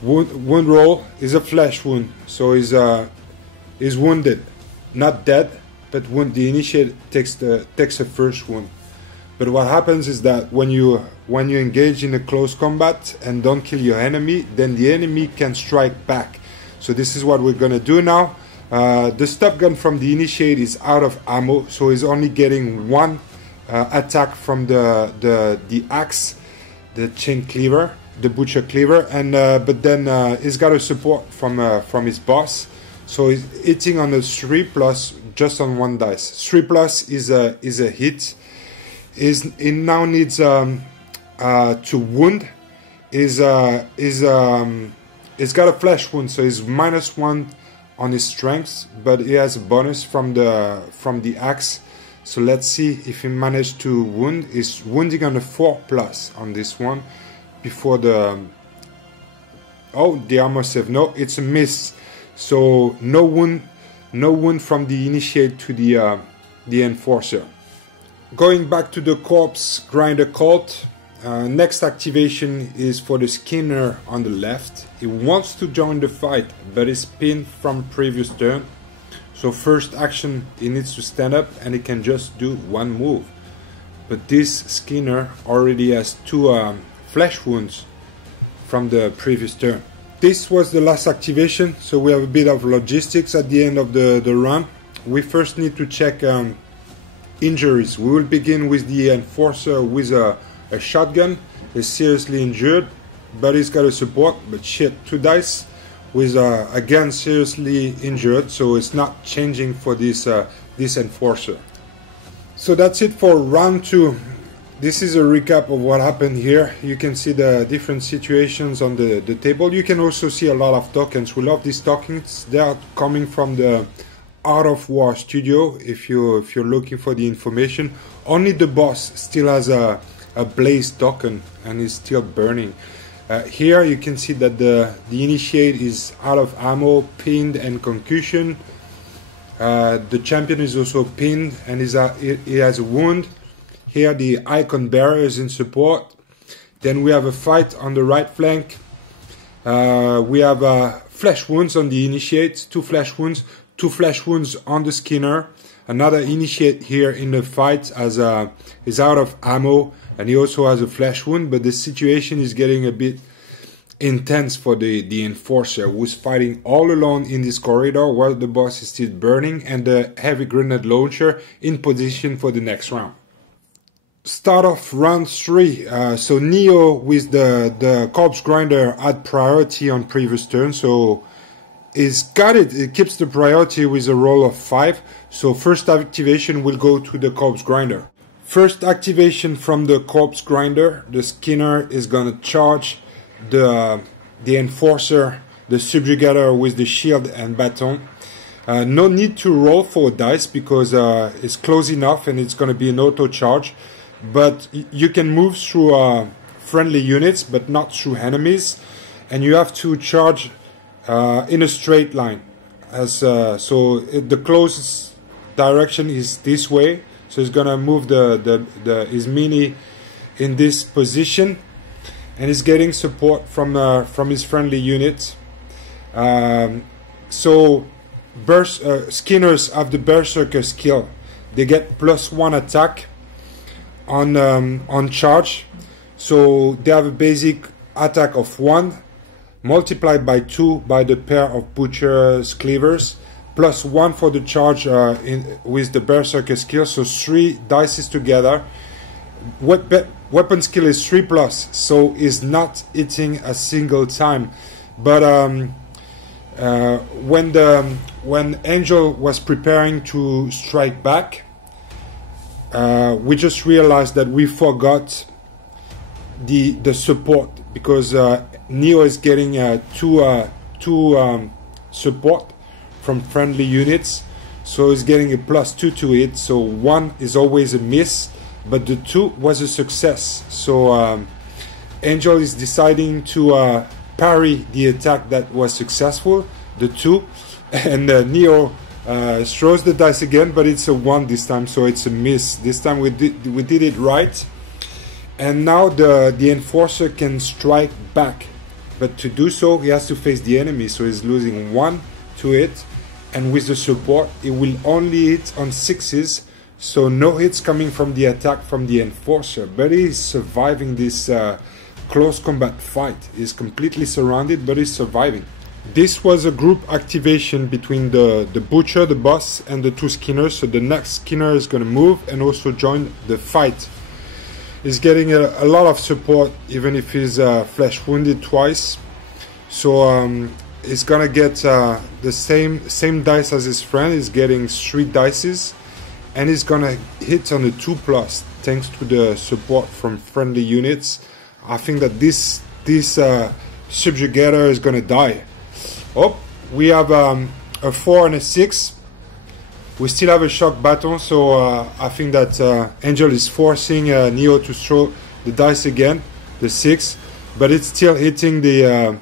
wound roll is a flesh wound, so he's wounded, not dead, but the Initiate takes the first wound. But what happens is that when you engage in a close combat and don't kill your enemy, then the enemy can strike back. So this is what we're gonna do now. The stop gun from the Initiate is out of ammo, so he's only getting 1 attack from the axe, the chain cleaver, the butcher cleaver, and but then he's got a support from his boss, so he's hitting on a 3+ just on 1 dice. 3+ is a hit. He now needs to wound. He's got a flesh wound, so he's -1 on his strength, but he has a bonus from the axe. So let's see if he managed to wound. He's wounding on a 4+ on this one before the armor save. No, it's a miss. So no wound from the Initiate to the Enforcer. Going back to the Corpse Grinder cult, next activation is for the Skinner on the left. He wants to join the fight, but is pinned from previous turn. So first action, he needs to stand up and he can just do 1 move. But this Skinner already has 2 flesh wounds from the previous turn. This was the last activation, so we have a bit of logistics at the end of the run. We first need to check injuries. We will begin with the Enforcer with a shotgun. He's seriously injured, but he's got a support, but shit, 2 dice with again seriously injured, so it's not changing for this Enforcer. So that's it for round 2. This is a recap of what happened here. You can see the different situations on the table. You can also see a lot of tokens. We love these tokens. They are coming from the Art of War studio. If you're looking for the information, only the boss still has a blaze token and is still burning. Here you can see that the Initiate is out of ammo, pinned, and concussion. The champion is also pinned and he has a wound. Here the icon bearer is in support. Then we have a fight on the right flank. We have flesh wounds on the Initiate, 2 flesh wounds. 2 flesh wounds on the Skinner. Another Initiate here in the fight is out of ammo, and he also has a flesh wound, but the situation is getting a bit intense for the Enforcer, who's fighting all alone in this corridor while the boss is still burning, and the heavy grenade launcher in position for the next round. Start off round 3. So Neo with the Corpse Grinder had priority on previous turn, so he's got it. It keeps the priority with a roll of 5. So first activation will go to the Corpse Grinder. First activation from the Corpse Grinder, the Skinner is gonna charge the Enforcer, the Subjugator with the shield and baton. No need to roll for dice because it's close enough and it's gonna be an auto charge. But you can move through friendly units, but not through enemies, and you have to charge in a straight line. So the closest direction is this way. So he's gonna move his mini in this position, and he's getting support from his friendly units. So Skinners have the Berserker skill. They get +1 attack on charge, so they have a basic attack of 1, multiplied by 2 by the pair of Butcher's Cleavers, plus 1 for the charge with the Berserker skill, so 3 dices together. Weapon skill is 3+, so is not hitting a single time. But when Angel was preparing to strike back, we just realized that we forgot the support, because Neo is getting two support from friendly units, so he's getting a +2 to it. So 1 is always a miss, but the 2 was a success. So Angel is deciding to parry the attack that was successful, the 2, and Neo throws the dice again, but it's a 1 this time, so it's a miss. This time we did it right, and now the Enforcer can strike back, but to do so he has to face the enemy, so he's losing 1 to it, and with the support it will only hit on 6s, so no hits coming from the attack from the Enforcer, but he's surviving this close combat fight. He's completely surrounded, but he's surviving. This was a group activation between the Butcher, the boss, and the 2 Skinners, so the next Skinner is going to move and also join the fight. He's getting a lot of support, even if he's flesh wounded twice, so he's going to get the same dice as his friend. He's getting 3 dices, and he's going to hit on the 2+, thanks to the support from friendly units. I think that this Subjugator is going to die. Oh, we have a 4 and a 6. We still have a shock baton, so I think that Angel is forcing Neo to throw the dice again, the 6, but it's still hitting the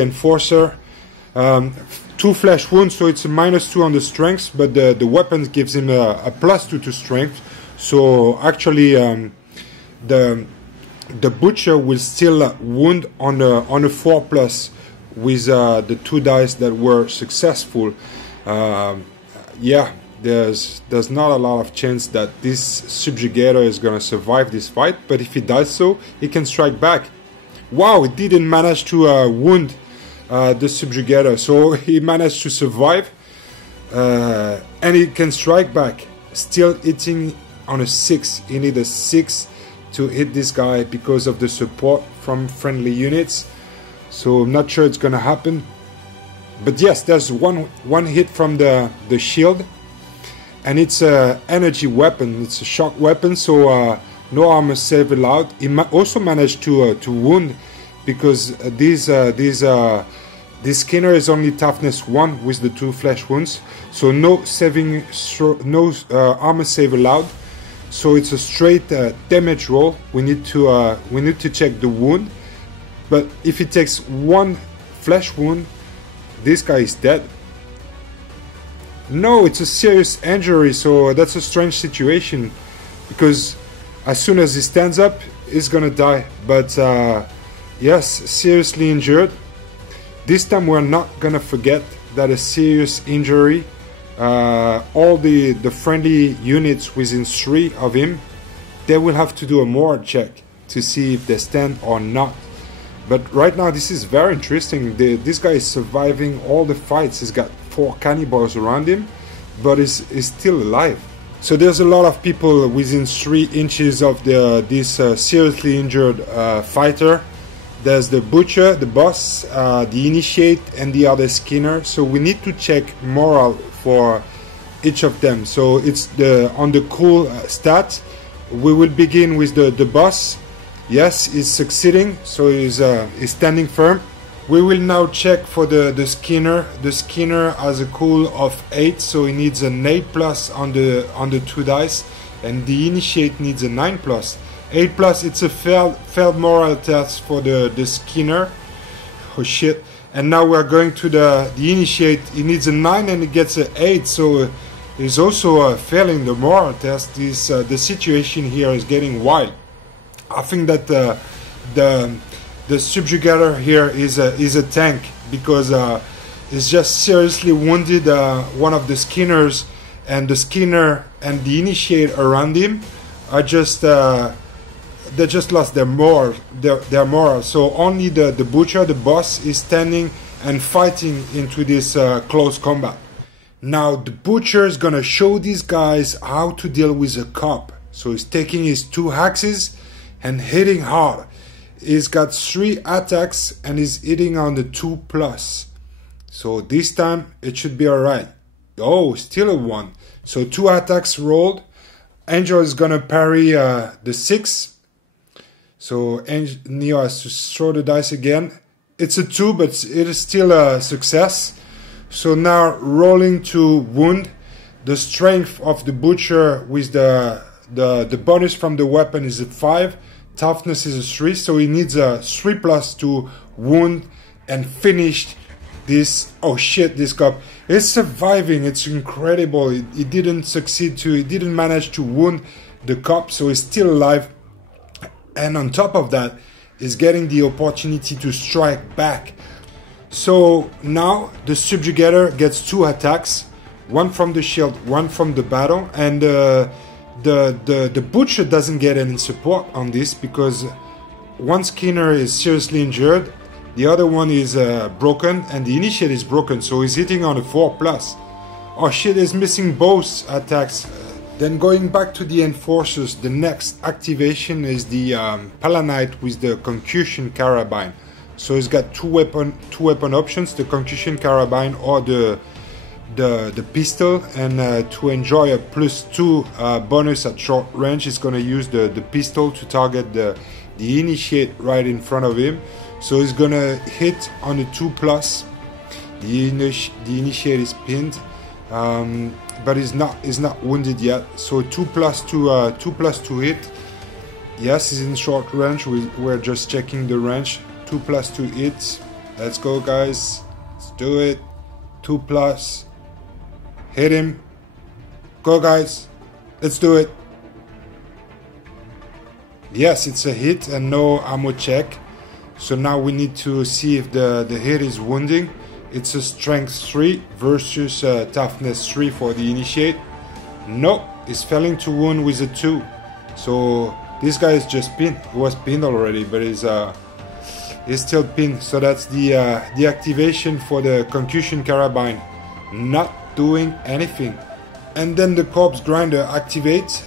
Enforcer. 2 flesh wounds, so it's a -2 on the strength, but the weapon gives him a +2 to strength. So actually, the Butcher will still wound on a 4+ with the 2 dice that were successful. Yeah, there's not a lot of chance that this Subjugator is gonna survive this fight, but if he does so, he can strike back. Wow, he didn't manage to wound the Subjugator, so he managed to survive, and he can strike back, still hitting on a 6. He needs a 6 to hit this guy because of the support from friendly units, so I'm not sure it's gonna happen. But yes, there's one hit from the shield, and it's a energy weapon, it's a shock weapon, so no armor save allowed. He also managed to wound, because this Skinner is only toughness 1 with the 2 flesh wounds, so no armor save allowed. So it's a straight damage roll. We need to check the wound, but if he takes 1 flesh wound, this guy is dead. No, it's a serious injury, so that's a strange situation, because as soon as he stands up, he's gonna die. But yes, seriously injured. This time we're not gonna forget that a serious injury. All the friendly units within 3 of him, they will have to do a morale check to see if they stand or not. But right now this is very interesting. This guy is surviving all the fights. He's got 4 cannibals around him, but is still alive. So there's a lot of people within 3 inches of this seriously injured fighter. There's the Butcher, the boss, the Initiate, and the other Skinner. So we need to check morale for each of them. So it's on the cool stat. We will begin with the boss. Yes, he's succeeding, so he's standing firm. We will now check for the Skinner. The Skinner has a cool of 8, so he needs an 8+ on the 2 dice, and the Initiate needs a 9+. 8+, it's a failed morale test for the Skinner. Oh shit. And now we're going to the Initiate. He needs a 9 and he gets an 8, so he's also failing the morale test. The situation here is getting wild. I think that the Subjugator here is a tank, because he's just seriously wounded one of the Skinners, and the Skinner and the Initiate around him are just lost their morale. So only the butcher, the boss, is standing and fighting into this close combat. Now the butcher is gonna show these guys how to deal with a cop. So he's taking his 2 axes and hitting hard. He's got 3 attacks and he's hitting on the 2+. So this time it should be alright. Oh, still a 1. So 2 attacks rolled. Angel is gonna parry the 6. So Neo has to throw the dice again. It's a 2, but it is still a success. So now rolling to wound. The strength of the butcher with the bonus from the weapon is a 5. Toughness is a 3. So he needs a 3+ to wound and finish this. Oh shit, this cop is surviving. It's incredible. He didn't succeed to, he didn't manage to wound the cop, so he's still alive. And on top of that, he's getting the opportunity to strike back. So now the Subjugator gets 2 attacks, 1 from the shield, 1 from the battle, and the butcher doesn't get any support on this because one Skinner is seriously injured. The other one is broken, and the initiate is broken, so he's hitting on a 4+. Oh shit, he's missing both attacks. Then going back to the enforcers, the next activation is the Palanite with the concussion carabine. So he's got two weapon options: the concussion carabine or the pistol. And to enjoy a +2 bonus at short range, he's gonna use the pistol to target the initiate right in front of him. So he's gonna hit on the 2+. The initiate is pinned, but he's not wounded yet. So 2+ to hit. Yes, he's in short range. We're just checking the range. 2+ to hit. Let's go, guys. Let's do it. 2+. Hit him. Go, guys. Let's do it. Yes, it's a hit and no ammo check. So now we need to see if the hit is wounding. It's a strength 3 versus toughness 3 for the initiate. Nope, he's failing to wound with a 2. So this guy is just pinned. He was pinned already, but he's still pinned. So that's the activation for the concussion carabine. Not doing anything. And then the corpse grinder activates.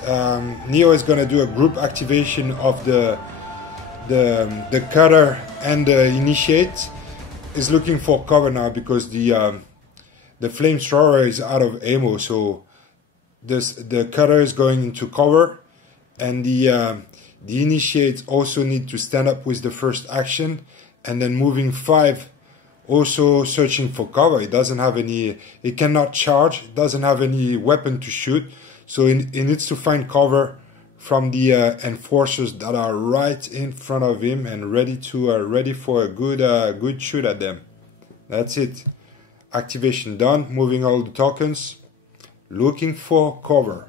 Neo is gonna do a group activation of the cutter and the initiate. Is looking for cover now because the flamethrower is out of ammo. So the cutter is going into cover, and the initiate also need to stand up with the first action, and then moving 5 also searching for cover. It doesn't have any. It cannot charge. It doesn't have any weapon to shoot. So it needs to find cover from the enforcers that are right in front of him and ready for a good shoot at them. That's it. Activation done. Moving all the tokens. Looking for cover.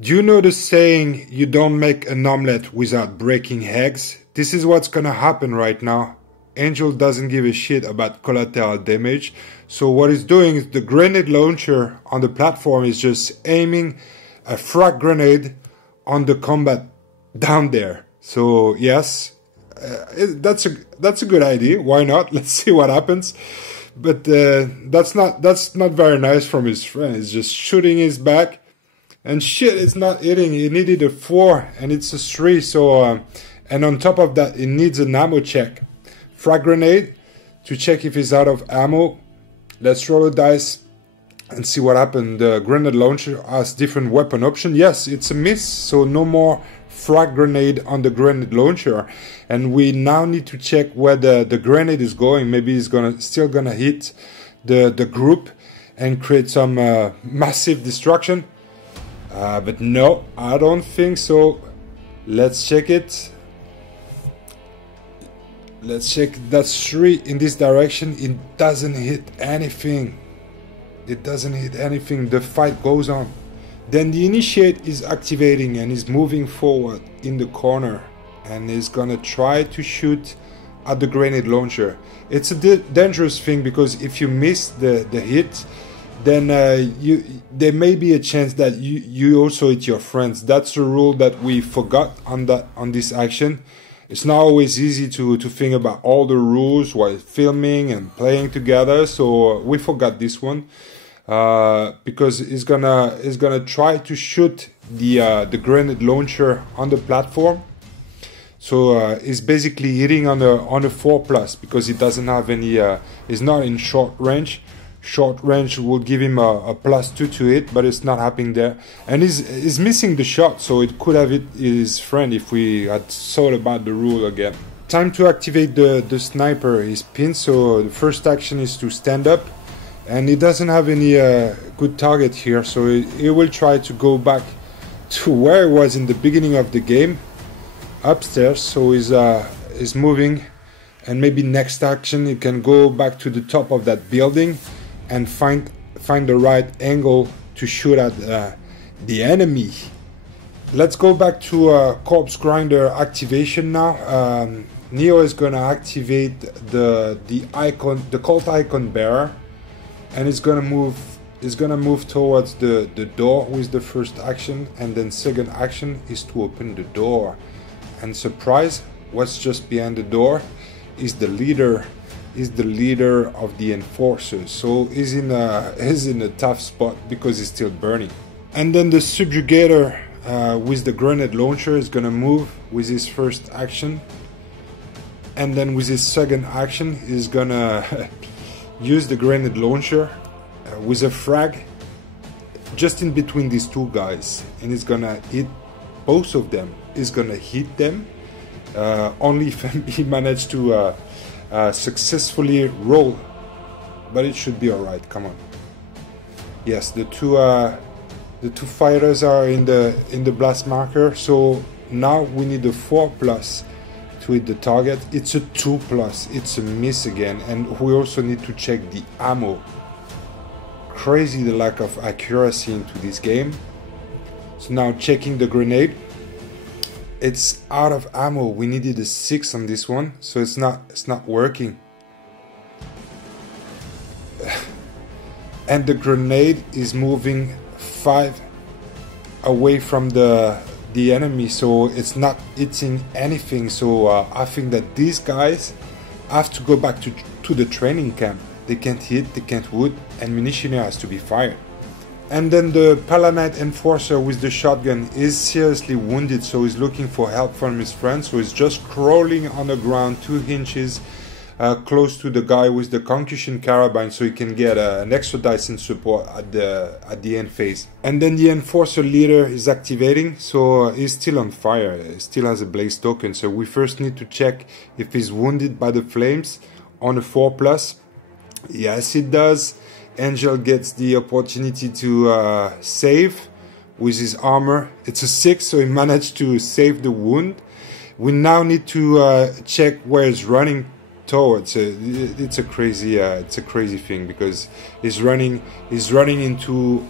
Do you know the saying, you don't make an omelette without breaking eggs? This is what's gonna happen right now. Angel doesn't give a shit about collateral damage. So what he's doing is the grenade launcher on the platform is just aiming a frag grenade on the combat down there. So yes, that's a good idea. Why not? Let's see what happens. But that's not very nice from his friend. He's just shooting his back, and shit, it's not hitting. He needed a 4 and it's a 3. So and on top of that, it needs an ammo check. Frag grenade to check if he's out of ammo. Let's roll the dice and see what happened. The grenade launcher has different weapon option. Yes, it's a miss, so no more frag grenade on the grenade launcher. And we now need to check where the grenade is going. Maybe it's still gonna hit the group and create some massive destruction. But no, I don't think so. Let's check it. Let's check. That's 3 in this direction. It doesn't hit anything. It doesn't hit anything. The fight goes on. Then the initiate is activating and is moving forward in the corner and is gonna try to shoot at the grenade launcher. It's a dangerous thing because if you miss the hit, then there may be a chance that you also hit your friends. That's a rule that we forgot on this action. It's not always easy to think about all the rules while filming and playing together, so we forgot this one because it's gonna try to shoot the grenade launcher on the platform. So it's basically hitting on a 4+ because it doesn't have any. It's not in short range. Short range will give him a +2 to hit, but it's not happening there. And he's missing the shot, so it could have hit his friend if we had thought about the rule again. Time to activate the sniper. He's pinned, so the first action is to stand up. And he doesn't have any good target here, so he will try to go back to where he was in the beginning of the game, upstairs. So he's moving, and maybe next action he can go back to the top of that building and find the right angle to shoot at the enemy. Let's go back to Corpse Grinder activation now. Neo is gonna activate the cult icon bearer, and it's gonna move towards the door with the first action, and then second action is to open the door. And surprise, what's just behind the door is the leader. Is the leader of the enforcers, so he's in a tough spot because he's still burning. And then the Subjugator with the grenade launcher is gonna move with his first action, and then with his second action he's gonna use the grenade launcher with a frag just in between these two guys, and he's gonna hit both of them. He's gonna hit them only if he managed to successfully roll, but it should be alright. Come on. Yes, the two fighters are in the blast marker, so now we need a 4+ to hit the target. It's a 2+, it's a miss again, and we also need to check the ammo. Crazy the lack of accuracy into this game. So now checking the grenade. It's out of ammo. We needed a 6 on this one, so it's not working. And the grenade is moving 5 away from the enemy, so it's not hitting anything. So I think that these guys have to go back to the training camp. They can't hit, they can't wood, and munition has to be fired. And then the Palanite Enforcer with the shotgun is seriously wounded, so he's looking for help from his friends. So he's just crawling on the ground 2 inches close to the guy with the concussion carabine, so he can get an extra dice in support at the end phase. And then the Enforcer leader is activating, so he's still on fire. He still has a blaze token, so we first need to check if he's wounded by the flames on a 4+. Yes, it does. Angel gets the opportunity to save with his armor. It's a 6, so he managed to save the wound. We now need to check where he's running towards. It's a crazy thing because he's running into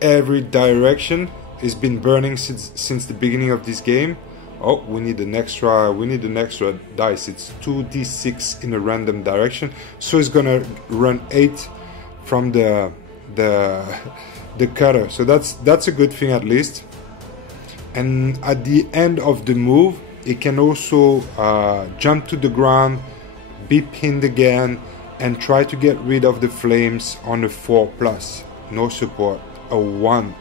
every direction. He's been burning since the beginning of this game. Oh, we need an extra dice. It's 2d6 in a random direction, so it's gonna run 8 from the cutter. So that's a good thing at least. And at the end of the move, it can also jump to the ground, be pinned again, and try to get rid of the flames on a 4+. No support, a 1.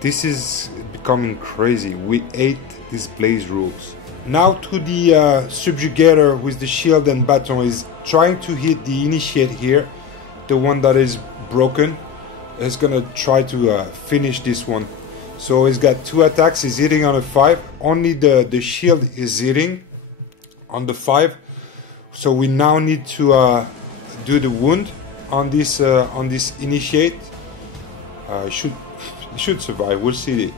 This is becoming crazy. We hate these blaze rules. Now to the Subjugator with the shield and baton. Is trying to hit the initiate here, the one that is broken. He's gonna try to finish this one. So he's got 2 attacks. He's hitting on a 5. Only the shield is hitting on the 5. So we now need to do the wound on this initiate. Should survive. We'll see.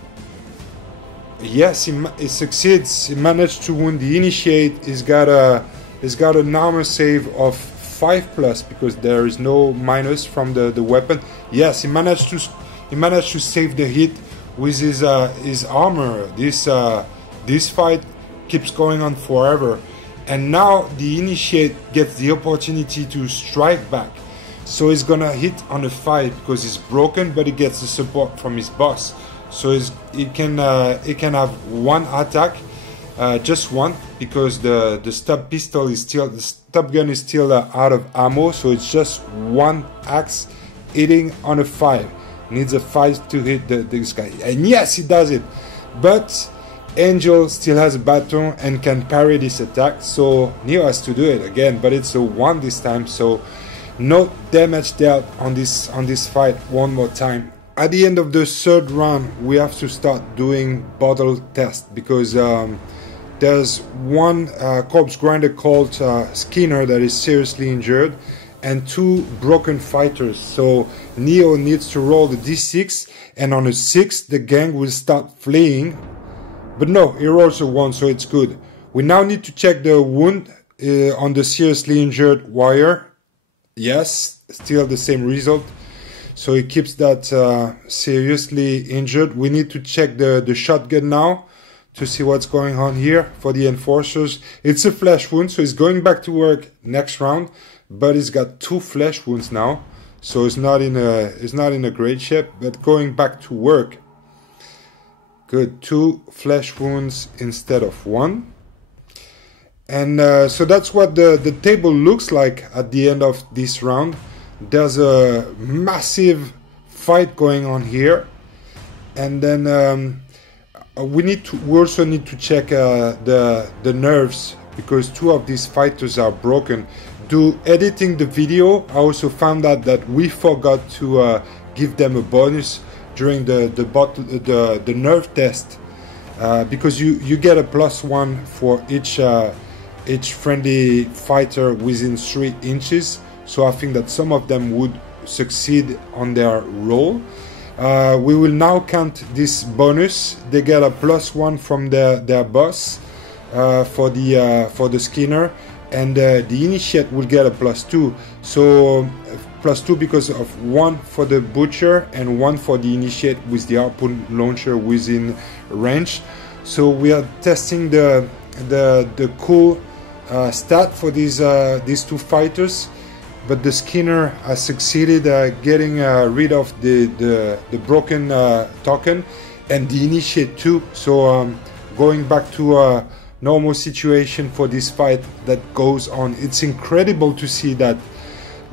Yes, he succeeds. He managed to wound the initiate. He's got an armor save of 5+ because there is no minus from the weapon. Yes, he managed to save the hit with his armor. This fight keeps going on forever, and now the initiate gets the opportunity to strike back So he's gonna hit on a 5 because he's broken, but he gets the support from his boss. So he can have one attack, just one, because the stub pistol is still, the stub gun is still out of ammo. So it's just one axe hitting on a 5. Needs a 5 to hit this guy, and yes, he does it. But Angel still has a baton and can parry this attack, so Neo has to do it again, but it's a 1 this time, so no damage dealt on this fight one more time. At the end of the 3rd round, we have to start doing bottle test, because there's one corpse grinder called Skinner that is seriously injured, and 2 broken fighters. So Neo needs to roll the d6, and on a 6 the gang will start fleeing. But no, he rolls a 1, so it's good. We now need to check the wound on the seriously injured warrior. Yes, still the same result. So he keeps that seriously injured. We need to check the shotgun now to see what's going on here for the enforcers. It's a flesh wound, so he's going back to work next round. But he's got 2 flesh wounds now, so it's not in a great shape. But going back to work. Good, 2 flesh wounds instead of 1. And so that's what the table looks like at the end of this round. There's a massive fight going on here. And then we also need to check the nerves, because 2 of these fighters are broken. Editing the video, I also found out that we forgot to give them a bonus during the nerve test, because you get a +1 for each friendly fighter within 3 inches. So I think that some of them would succeed on their roll. We will now count this bonus. They get a +1 from their boss for the Skinner, and the initiate will get a +2. So +2 because of 1 for the butcher and 1 for the initiate with the harpoon launcher within range. So we are testing the cool stat for these 2 fighters, but the Skinner has succeeded getting rid of the broken token, and the initiate too. So going back to a normal situation for this fight that goes on. It's incredible to see that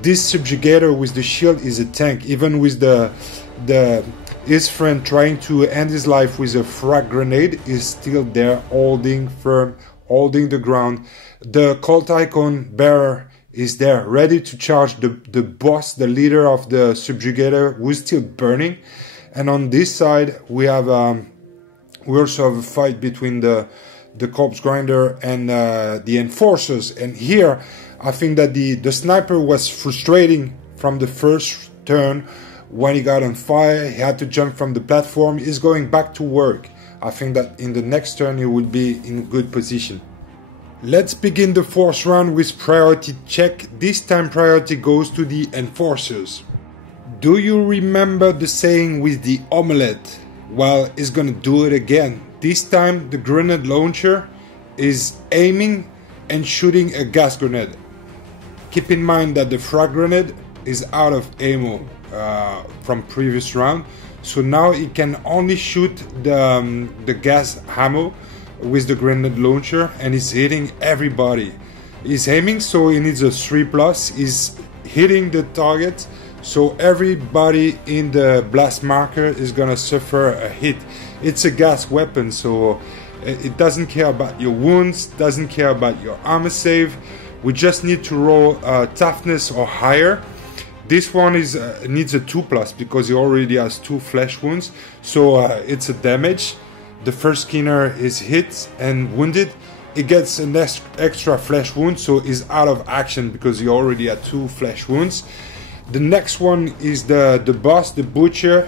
this Subjugator with the shield is a tank, even with his friend trying to end his life with a frag grenade, is still there, holding firm, holding the ground. The cult icon bearer is there, ready to charge the boss, the leader of the Subjugator, who is still burning. And on this side, we have we also have a fight between the corpse grinder and the enforcers. And here, I think that the sniper was frustrating from the first turn. When he got on fire, he had to jump from the platform. He's going back to work. I think that in the next turn he will be in good position. Let's begin the 4th round with priority check. This time priority goes to the enforcers. Do you remember the saying with the omelette? Well, he's gonna do it again. This time the grenade launcher is aiming and shooting a gas grenade. Keep in mind that the frag grenade is out of ammo from previous round, so now he can only shoot the gas ammo with the grenade launcher, and he's hitting everybody. He's aiming, so he needs a 3+. He's hitting the target, so everybody in the blast marker is gonna suffer a hit. It's a gas weapon, so it doesn't care about your wounds, doesn't care about your armor save. We just need to roll toughness or higher. This one needs a 2+ because he already has 2 flesh wounds, so it's a damage. The first Skinner is hit and wounded. He gets an extra flesh wound, so he's out of action because he already had 2 flesh wounds. The next one is the boss, the butcher,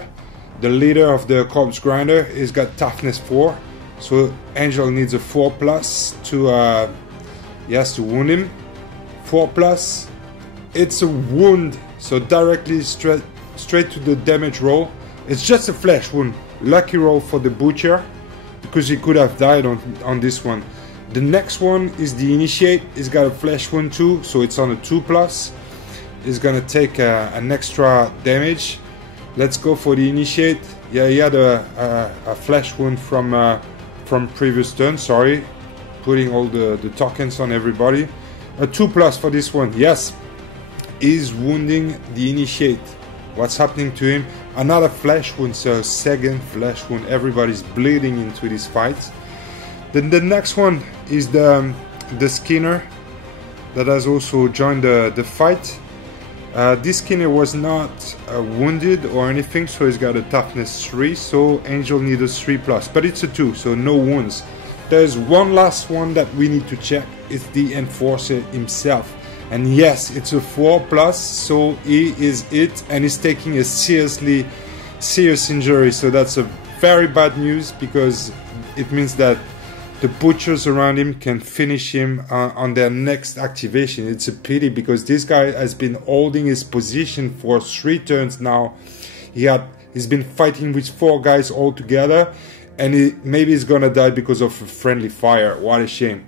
the leader of the corpse grinder. He's got toughness 4, so Angel needs a 4+ to he has to wound him. 4+, it's a wound, so directly straight to the damage roll. It's just a flesh wound. Lucky roll for the butcher, because he could have died on this one. The next one is the initiate. He's got a flesh wound too, so it's on a 2+. is gonna take an extra damage. Let's go for the initiate. Yeah, he had a flesh wound from previous turn. Sorry, putting all the tokens on everybody. A 2+ for this one. Yes, he's wounding the initiate. What's happening to him? Another flesh wound, so second flesh wound. Everybody's bleeding into this fight. Then the next one is the Skinner that has also joined the fight. This Skinner was not wounded or anything, so he's got a toughness 3, so Angel needs a 3+, but it's a 2, so no wounds. There's one last one that we need to check. It's the Enforcer himself. And yes, it's a 4+, so he is it, and he's taking a serious injury. So that's a very bad news, because it means that the butchers around him can finish him on their next activation. It's a pity, because this guy has been holding his position for 3 turns now. He's been fighting with 4 guys all together, and maybe he's gonna die because of a friendly fire. What a shame.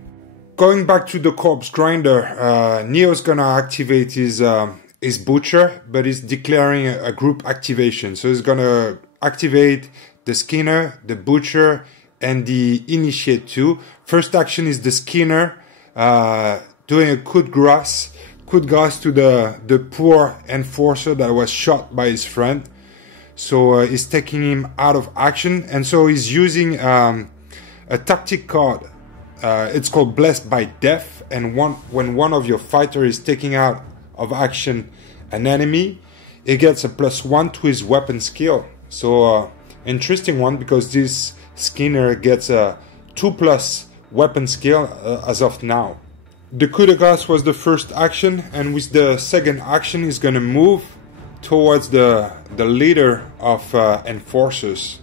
Going back to the corpse grinder, Neo's gonna activate his butcher, but he's declaring a group activation. So he's gonna activate the Skinner, the butcher, and the initiate too. First action is the Skinner doing a coup de grâce to the poor Enforcer that was shot by his friend. So he's taking him out of action, and so he's using a tactic card. It's called Blessed by Death, and when one of your fighters is taking out of action an enemy, it gets a +1 to his weapon skill. So interesting one, because this Skinner gets a 2+ weapon skill as of now. The coup de grâce was the first action, and with the second action he's gonna move towards the leader of Enforcers.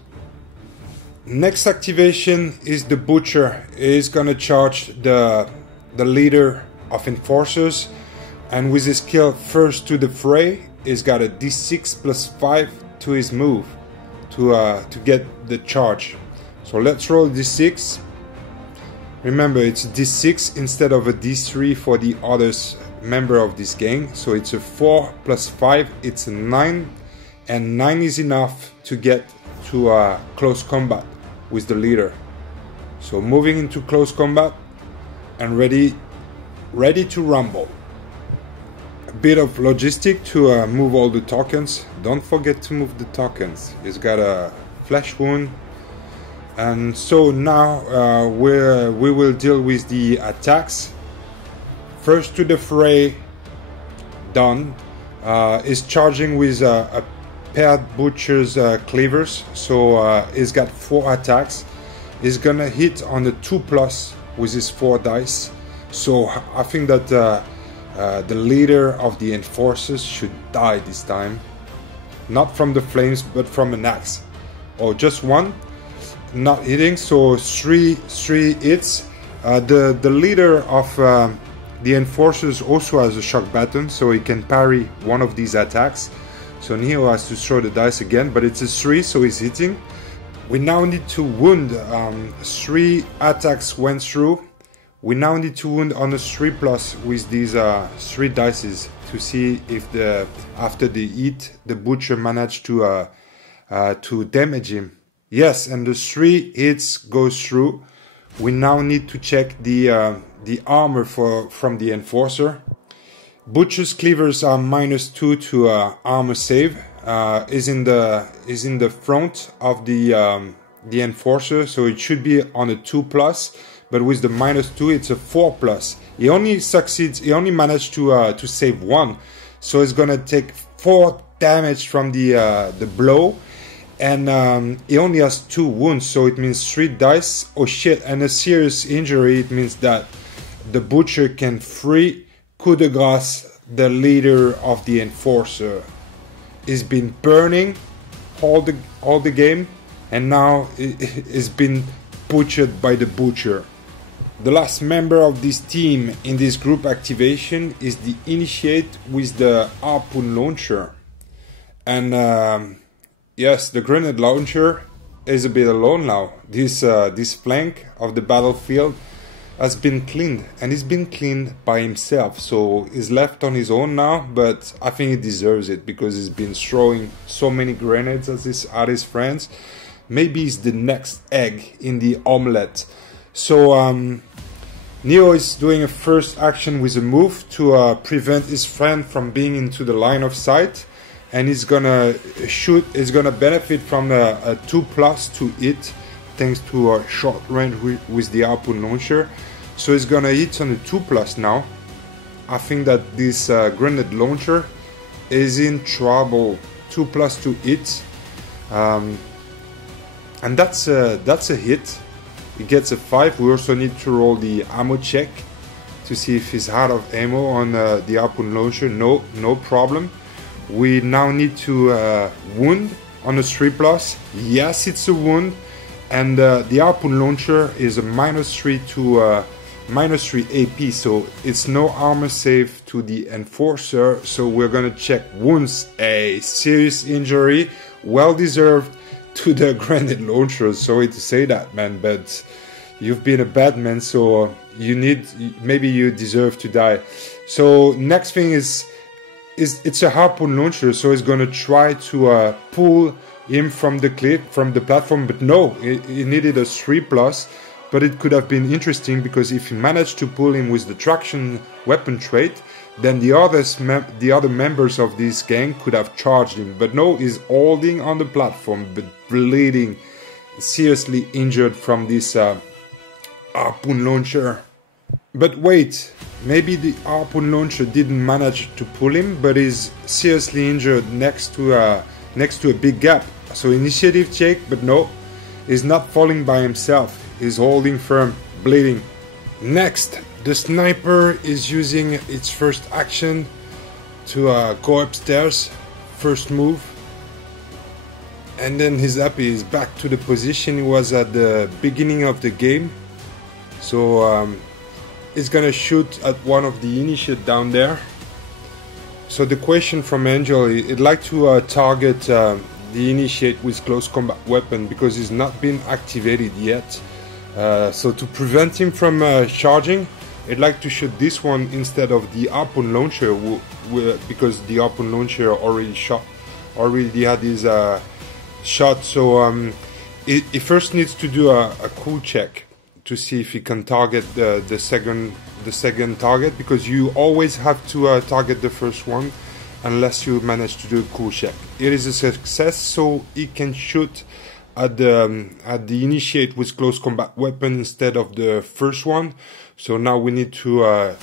Next activation is the butcher. He's gonna charge the leader of Enforcers, and with his skill first to the Fray, he's got a D6 +5 to his move to get the charge. So let's roll D6. Remember, it's D6 instead of a D3 for the others member of this gang. So it's a 4 + 5, it's a 9, and 9 is enough to get to close combat with the leader. So moving into close combat and ready to rumble. A bit of logistic to move all the tokens. Don't forget to move the tokens. He's got a flesh wound. And so now we will deal with the attacks. First to the Fray, done. Is charging with a paired butcher's cleavers, so he's got 4 attacks. He's gonna hit on the 2+ with his 4 dice. So I think that the leader of the Enforcers should die this time, not from the flames but from an axe. Or just 1, not hitting. So 3 hits. The leader of the Enforcers also has a shock baton, so he can parry one of these attacks. So Neo has to throw the dice again, but it's a 3, so he's hitting. We now need to wound. 3 attacks went through. We now need to wound on a 3+ with these 3 dices to see if after the hit the butcher managed to damage him. Yes, and the 3 hits goes through. We now need to check the armor from the Enforcer. Butcher's cleavers are -2 to armor save. Is in the front of the Enforcer, so it should be on a 2+, but with the -2 it's a 4+. He only managed to save 1, so it's gonna take 4 damage from the blow, and he only has 2 wounds, so it means 3 dice. Oh shit, and a serious injury. It means that the butcher can free coup de grâce the leader of the Enforcer. He's been burning all the game, and now he's been butchered by the butcher. The last member of this team in this group activation is the initiate with the harpoon launcher. And yes, the grenade launcher is a bit alone now. This flank of the battlefield has been cleaned, and he's been cleaned by himself, so he's left on his own now, but I think he deserves it because he's been throwing so many grenades at his friends. Maybe he's the next egg in the omelette. So Neo is doing a first action with a move to prevent his friend from being into the line of sight, and he's gonna shoot. He's gonna benefit from a 2+ to hit, thanks to a short range with the harpoon launcher. So he's gonna hit on the 2+ now. I think that this grenade launcher is in trouble. 2+ to hit, and that's a hit. He gets a 5. We also need to roll the ammo check to see if he's out of ammo on the harpoon launcher. No problem. We now need to wound on a 3+. Yes, it's a wound, and the harpoon launcher is a -3 to -3 AP, so it's no armor save to the enforcer. So we're gonna check wounds. A serious injury, well deserved, to the grenade launcher. Sorry to say that, man, but you've been a bad man, so maybe you deserve to die. So next thing is it's a harpoon launcher, so he's gonna try to pull him from the cliff, from the platform, but no, he needed a 3+. But it could have been interesting, because if he managed to pull him with the traction weapon trait, then the other members of this gang could have charged him. But no, he's holding on the platform, but bleeding, seriously injured from this harpoon launcher. But wait, maybe the harpoon launcher didn't manage to pull him, but he's seriously injured next to a big gap. So initiative check, but no, he's not falling by himself. He's holding firm, bleeding. Next, the sniper is using its first action to go upstairs, first move. And then he's happy, he's back to the position he was at the beginning of the game. So he's gonna shoot at one of the initiate down there. So the question from Angel, he'd like to target the initiate with close combat weapon, because he's not been activated yet. So to prevent him from charging, I'd like to shoot this one instead of the harpoon launcher, because the harpoon launcher already had his shot. So he first needs to do a cool check to see if he can target the second target, because you always have to target the first one unless you manage to do a cool check. It is a success, so he can shoot at the initiate with close combat weapon instead of the first one. So now we need to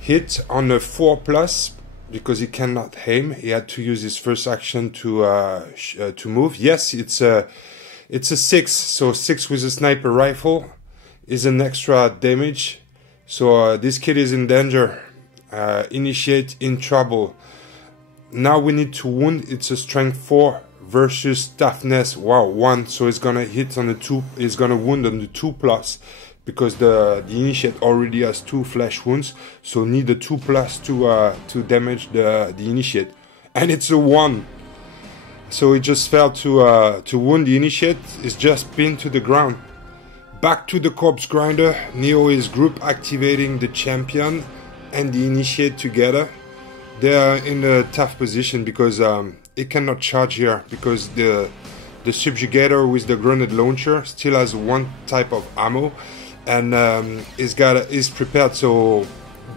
hit on a 4+, because he cannot aim. He had to use his first action to move. Yes, it's a 6. So 6 with a sniper rifle is an extra damage. So this kid is in danger. Initiate in trouble. Now we need to wound. It's a strength 4 versus toughness, 1. So it's gonna hit on the 2. It's gonna wound on the 2+, because the initiate already has 2 flesh wounds. So need a 2+ to damage the initiate, and it's a 1. So it just failed to wound the initiate. It's just pinned to the ground. Back to the corpse grinder. Neo is group activating the champion and the initiate together. They are in a tough position, because it cannot charge here, because the subjugator with the grenade launcher still has one type of ammo, and is prepared. So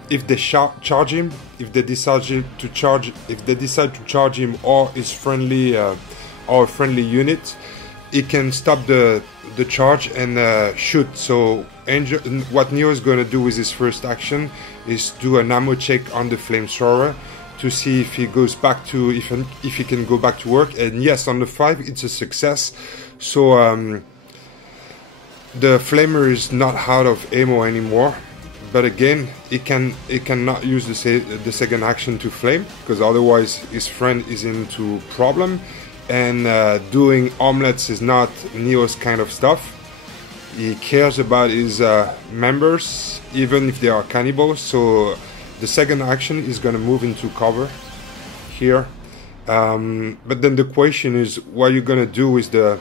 if they charge him, if they decide to charge him, or his friendly or friendly unit, it can stop the charge and shoot. So what Neo is going to do with his first action is do an ammo check on the flamethrower to see if he goes back to if he can go back to work. And yes, on the 5 it's a success. So the flamer is not out of ammo anymore, but again it cannot use the second action to flame, because otherwise his friend is into problem. And doing omelets is not Neo's kind of stuff. He cares about his members, even if they are cannibals. So the second action is going to move into cover here. But then the question is, what are you going to do with the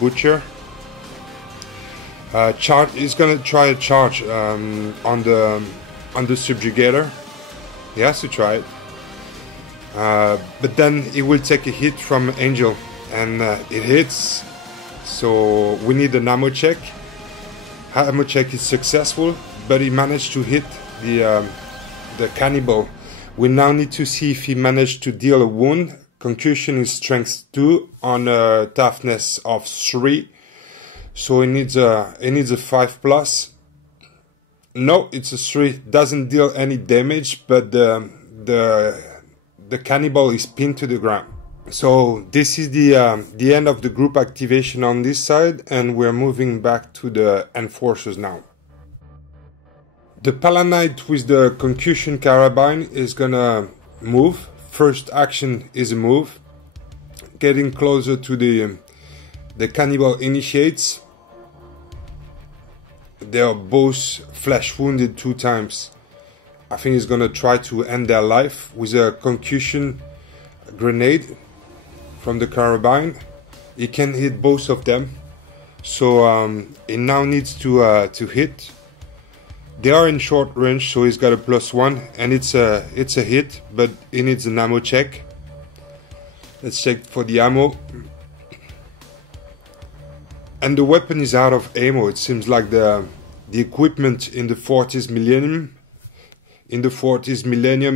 butcher? He's gonna try a charge on the Subjugator. He has to try it, but then he will take a hit from Angel, and it hits. So we need an ammo check. Ammo check is successful, but he managed to hit the Cannibal. We now need to see if he managed to deal a wound. Concussion is strength 2 on a toughness of 3. So he needs a 5+. No, it's a 3. Doesn't deal any damage, but the Cannibal is pinned to the ground. So this is the end of the group activation on this side, and we're moving back to the Enforcers now. The Palanite with the concussion carabine is gonna move. First action is a move. Getting closer to the Cannibal initiates. They are both flesh wounded 2 times. I think he's gonna try to end their life with a concussion grenade from the carabine. He can hit both of them. So he now needs to hit. They are in short range, so he's got a +1, and it's a hit, but he needs an ammo check. Let's check for the ammo. And the weapon is out of ammo. It seems like the equipment in the 40s millennium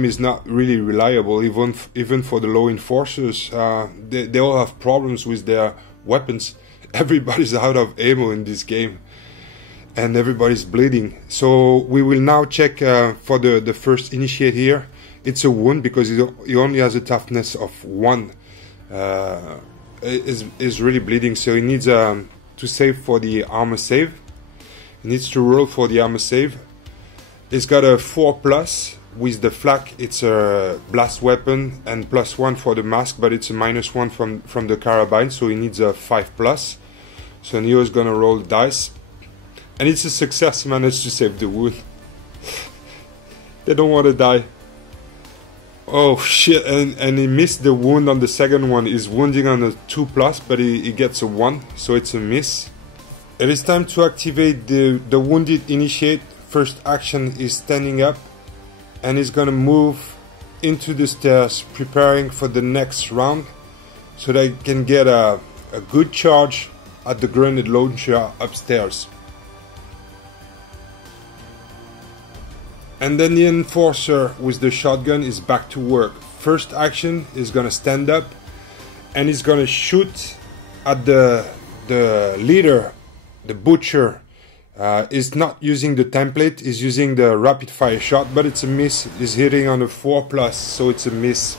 is not really reliable, even for the low enforcers. They all have problems with their weapons. Everybody's out of ammo in this game, and everybody's bleeding. So we will now check for the first initiate here. It's a wound because he only has a toughness of 1. Is really bleeding, so he needs to save for the armor save. He needs to roll for the armor save. He's got a 4+ with the flak. It's a blast weapon, and +1 for the mask, but it's a -1 from the carabine, so he needs a 5+. So Neo is gonna roll the dice, and it's a success. He managed to save the wound. They don't want to die. Oh shit, and he missed the wound on the second one. He's wounding on a 2+, but he gets a 1, so it's a miss. It is time to activate the wounded initiate. First action is standing up, and he's gonna move into the stairs, preparing for the next round, so they can get a good charge at the grenade launcher upstairs. And then the Enforcer with the shotgun is back to work. First action is gonna stand up, and he's gonna shoot at the leader, the Butcher. Is not using the template, is using the rapid fire shot, but it's a miss. He's hitting on a 4+, so it's a miss.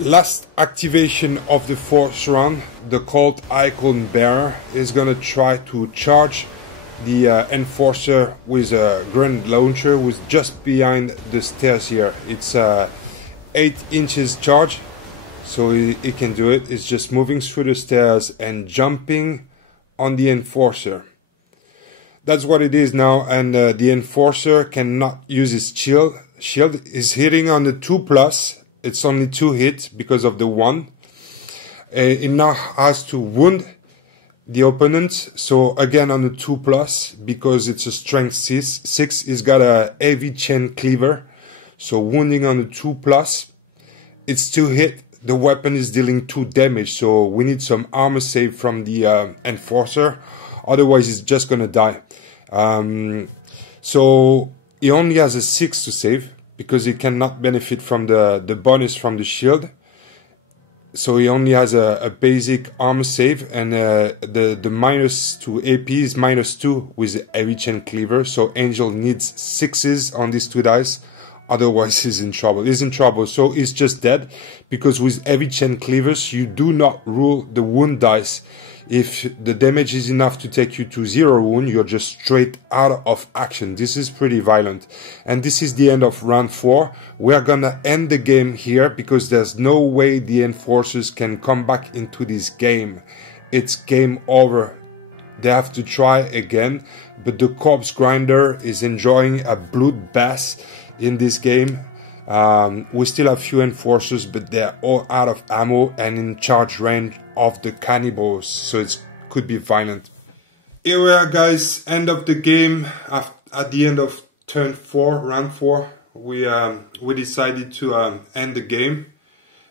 Last activation of the 4th round, the Colt Icon Bearer is gonna try to charge the Enforcer with a grenade launcher, who's just behind the stairs here. It's 8 inches charge, so he can do it. It's just moving through the stairs and jumping on the Enforcer. That's what it is now, and the Enforcer cannot use his shield. Is hitting on the 2+. It's only 2 hits because of the 1. It now has to wound the opponent. So again on the 2+, because it's a strength 6. He's got a heavy chain cleaver. So wounding on the 2+. It's 2 hit. The weapon is dealing 2 damage. So we need some armor save from the Enforcer. Otherwise, he's just gonna die. So he only has a 6 to save because he cannot benefit from the bonus from the shield. So he only has a basic armor save, and the minus to AP is -2 with heavy chain cleaver. So Angel needs 6s on these 2 dice. Otherwise, he's in trouble. He's in trouble. So he's just dead, because with heavy chain cleavers, you do not roll the wound dice. If the damage is enough to take you to 0 wound, you're just straight out of action. This is pretty violent. And this is the end of round 4. We're gonna end the game here, because there's no way the Enforcers can come back into this game. It's game over. They have to try again. But the Corpse Grinder is enjoying a bloodbath in this game. We still have few Enforcers, but they're all out of ammo and in charge range of the Cannibals, so it could be violent. Here we are, guys. End of the game. At the end of turn 4, round 4, we decided to end the game.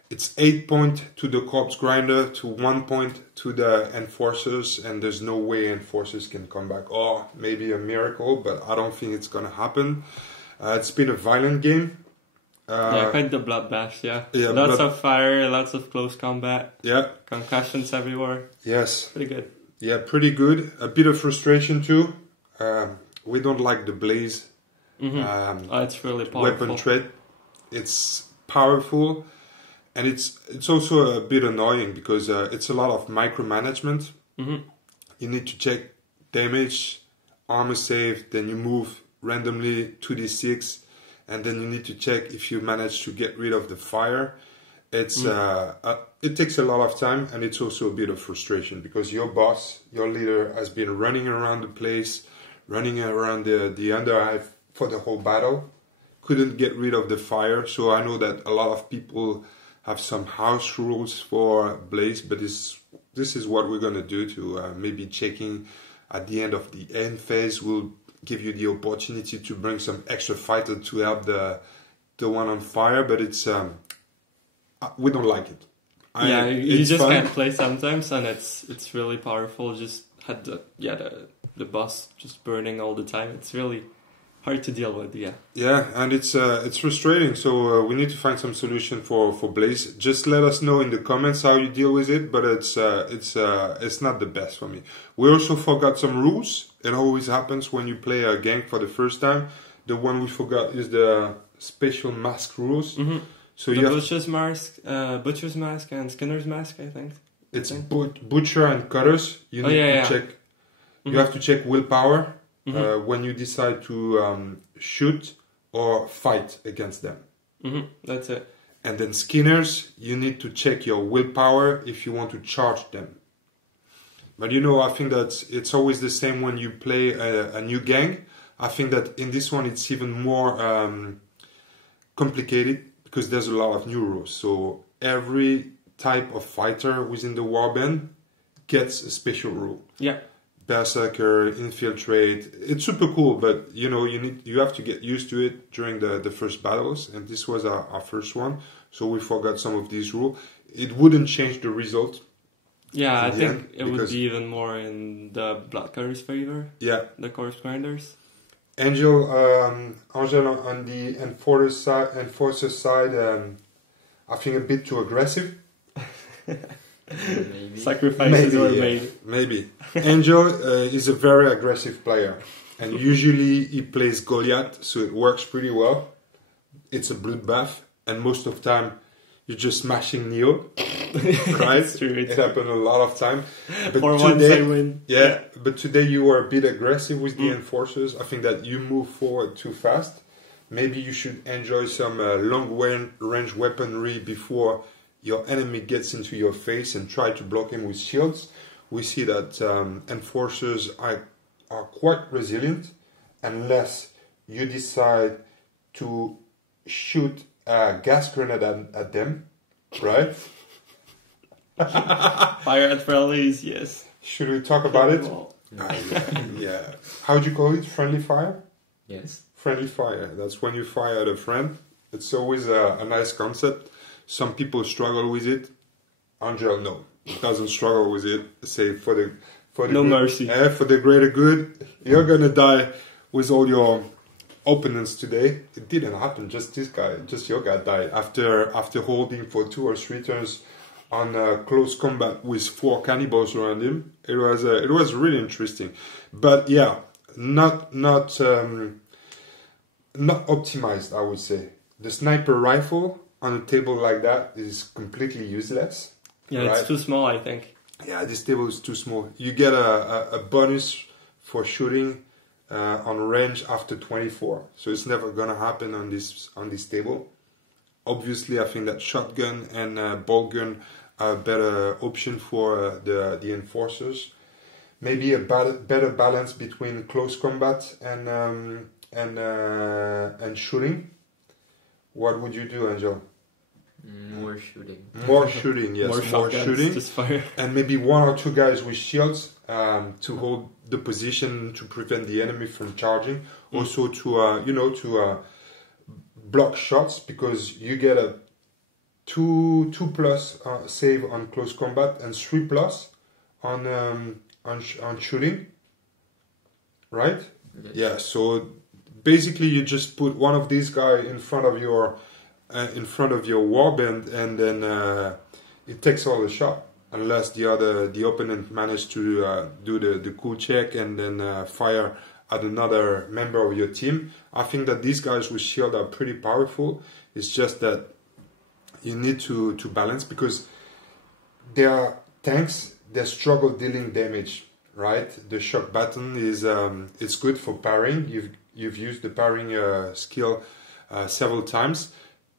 It's 8 points to the corpse grinder, to 1 point to the enforcers, and there's no way enforcers can come back. Or maybe a miracle, but I don't think it's gonna happen. It's been a violent game. Quite the bloodbath, yeah. Lots of fire, lots of close combat. Yeah. Concussions everywhere. Yes. Pretty good. Yeah, pretty good. A bit of frustration too. We don't like the blaze. It's really powerful. Weapon trait. It's powerful, and it's also a bit annoying because it's a lot of micromanagement. You need to check damage, armor save, then you move randomly 2d6, and then you need to check if you manage to get rid of the fire. It's it takes a lot of time, and it's also a bit of frustration because your boss, your leader, has been running around the place, running around the Underhive for the whole battle, couldn't get rid of the fire. So I know that a lot of people have some house rules for Blaze, but this is what we're gonna do to maybe checking at the end of the end phase. We'll give you the opportunity to bring some extra fighter to help the one on fire, but it's we don't like it. You just can't play sometimes, and it's really powerful. Just had the boss just burning all the time. It's really hard to deal with. Yeah, and it's frustrating. So we need to find some solution for Blaze. Just let us know in the comments how you deal with it. But it's not the best for me. We also forgot some rules. It always happens when you play a gang for the first time. The one we forgot is the special mask rules. So the butcher's mask and Skinner's mask, I think. It's butcher and cutters. You need to check. You have to check willpower when you decide to shoot or fight against them. That's it. And then Skinners, you need to check your willpower if you want to charge them. But I think that it's always the same when you play a new gang. I think that in this one it's even more complicated, because there's a lot of new rules. So every type of fighter within the warband gets a special rule. Yeah. Berserker, infiltrate. It's super cool, but you have to get used to it during the first battles, and this was our first one. So we forgot some of these rules. It wouldn't change the result. Yeah, I think it would be even more in the Bloodcutter's favor. Yeah. The Corpse Grinders. Angel on the enforcer side, I think a bit too aggressive. Maybe. Sacrifices were made. Maybe. Angel is a very aggressive player, and usually he plays Goliath, so it works pretty well. It's a bloodbath, and most of the time you're just smashing Neo. Right? It's true. It happened a lot of time. But for once I win. Yeah, but today you were a bit aggressive with the enforcers. I think that you move forward too fast. Maybe you should enjoy some long range weaponry before your enemy gets into your face and try to block him with shields. We see that enforcers are quite resilient unless you decide to shoot a gas grenade at them, right? Fire at friendlies, yes. Should we talk about it? Yeah. How would you call it? Friendly fire? Yes. Friendly fire. That's when you fire at a friend. It's always a nice concept. Some people struggle with it. Angel, no, doesn't struggle with it. Say for the no mercy. For the greater good, you're gonna die with all your opponents today. It didn't happen. Just your guy died after holding for 2 or 3 turns on close combat with 4 cannibals around him. It was really interesting, but yeah, not optimized. I would say the sniper rifle on a table like that is completely useless. Yeah, right? It's too small, I think. Yeah, this table is too small. You get a bonus for shooting on range after 24, so it's never gonna happen on this table. Obviously, I think that shotgun and bolt gun are a better option for the enforcers. Maybe a better balance between close combat and shooting. What would you do, Angel? More shooting. More shooting, yes. More shooting. Just fire. And maybe 1 or 2 guys with shields to hold the position to prevent the enemy from charging. Also to block shots, because you get a 2+ save on close combat and 3+ on shooting. Right? Yes. Yeah. So basically, you just put one of these guys in front of your warband, and then it takes all the shot, unless the opponent managed to do the cool check and then fire at another member of your team. I think that these guys with shield are pretty powerful. It's just that you need to balance, because they are tanks. They struggle dealing damage. Right, the shock button is it's good for parrying. You've used the parrying skill several times,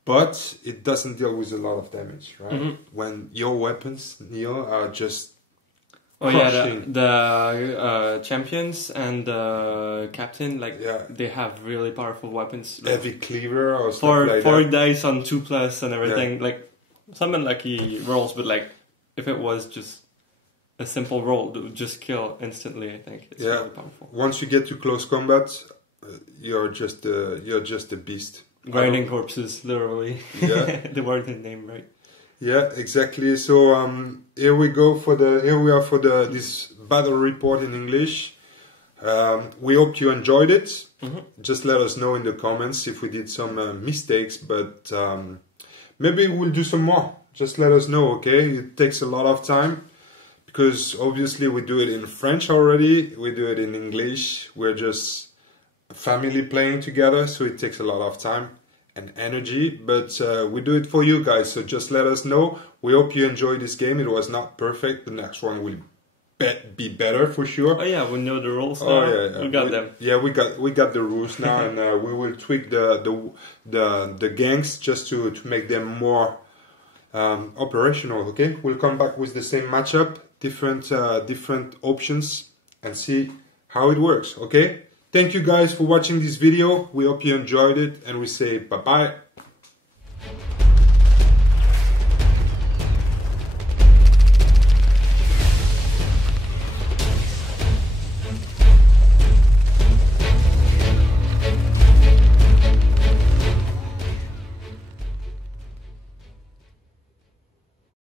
but it doesn't deal with a lot of damage. Right, when your weapons, Neil, are just crushing. The champions and the captain, they have really powerful weapons. Heavy cleaver or stuff like that. 4 dice on 2+ and everything. Yeah. Like some unlucky rolls, but like if it was just a simple roll that would just kill instantly, I think it's really powerful. Once you get to close combat, you're just a beast. Grinding corpses, literally. Yeah, the word and name, right? Yeah, exactly. So here we are for this battle report in English. We hope you enjoyed it. Just let us know in the comments if we did some mistakes, but maybe we'll do some more. Just let us know, okay? It takes a lot of time, because obviously we do it in French already, we do it in English, we're just a family playing together, so it takes a lot of time and energy, but we do it for you guys, so just let us know. We hope you enjoyed this game. It was not perfect, the next one will be better for sure. Oh yeah, we know the rules now. Oh yeah, we got them. Yeah, we got the rules now, and we will tweak the gangs just to make them more operational. Okay, we'll come back with the same matchup, different options, and see how it works. Okay, thank you guys for watching this video. We hope you enjoyed it, and we say bye bye.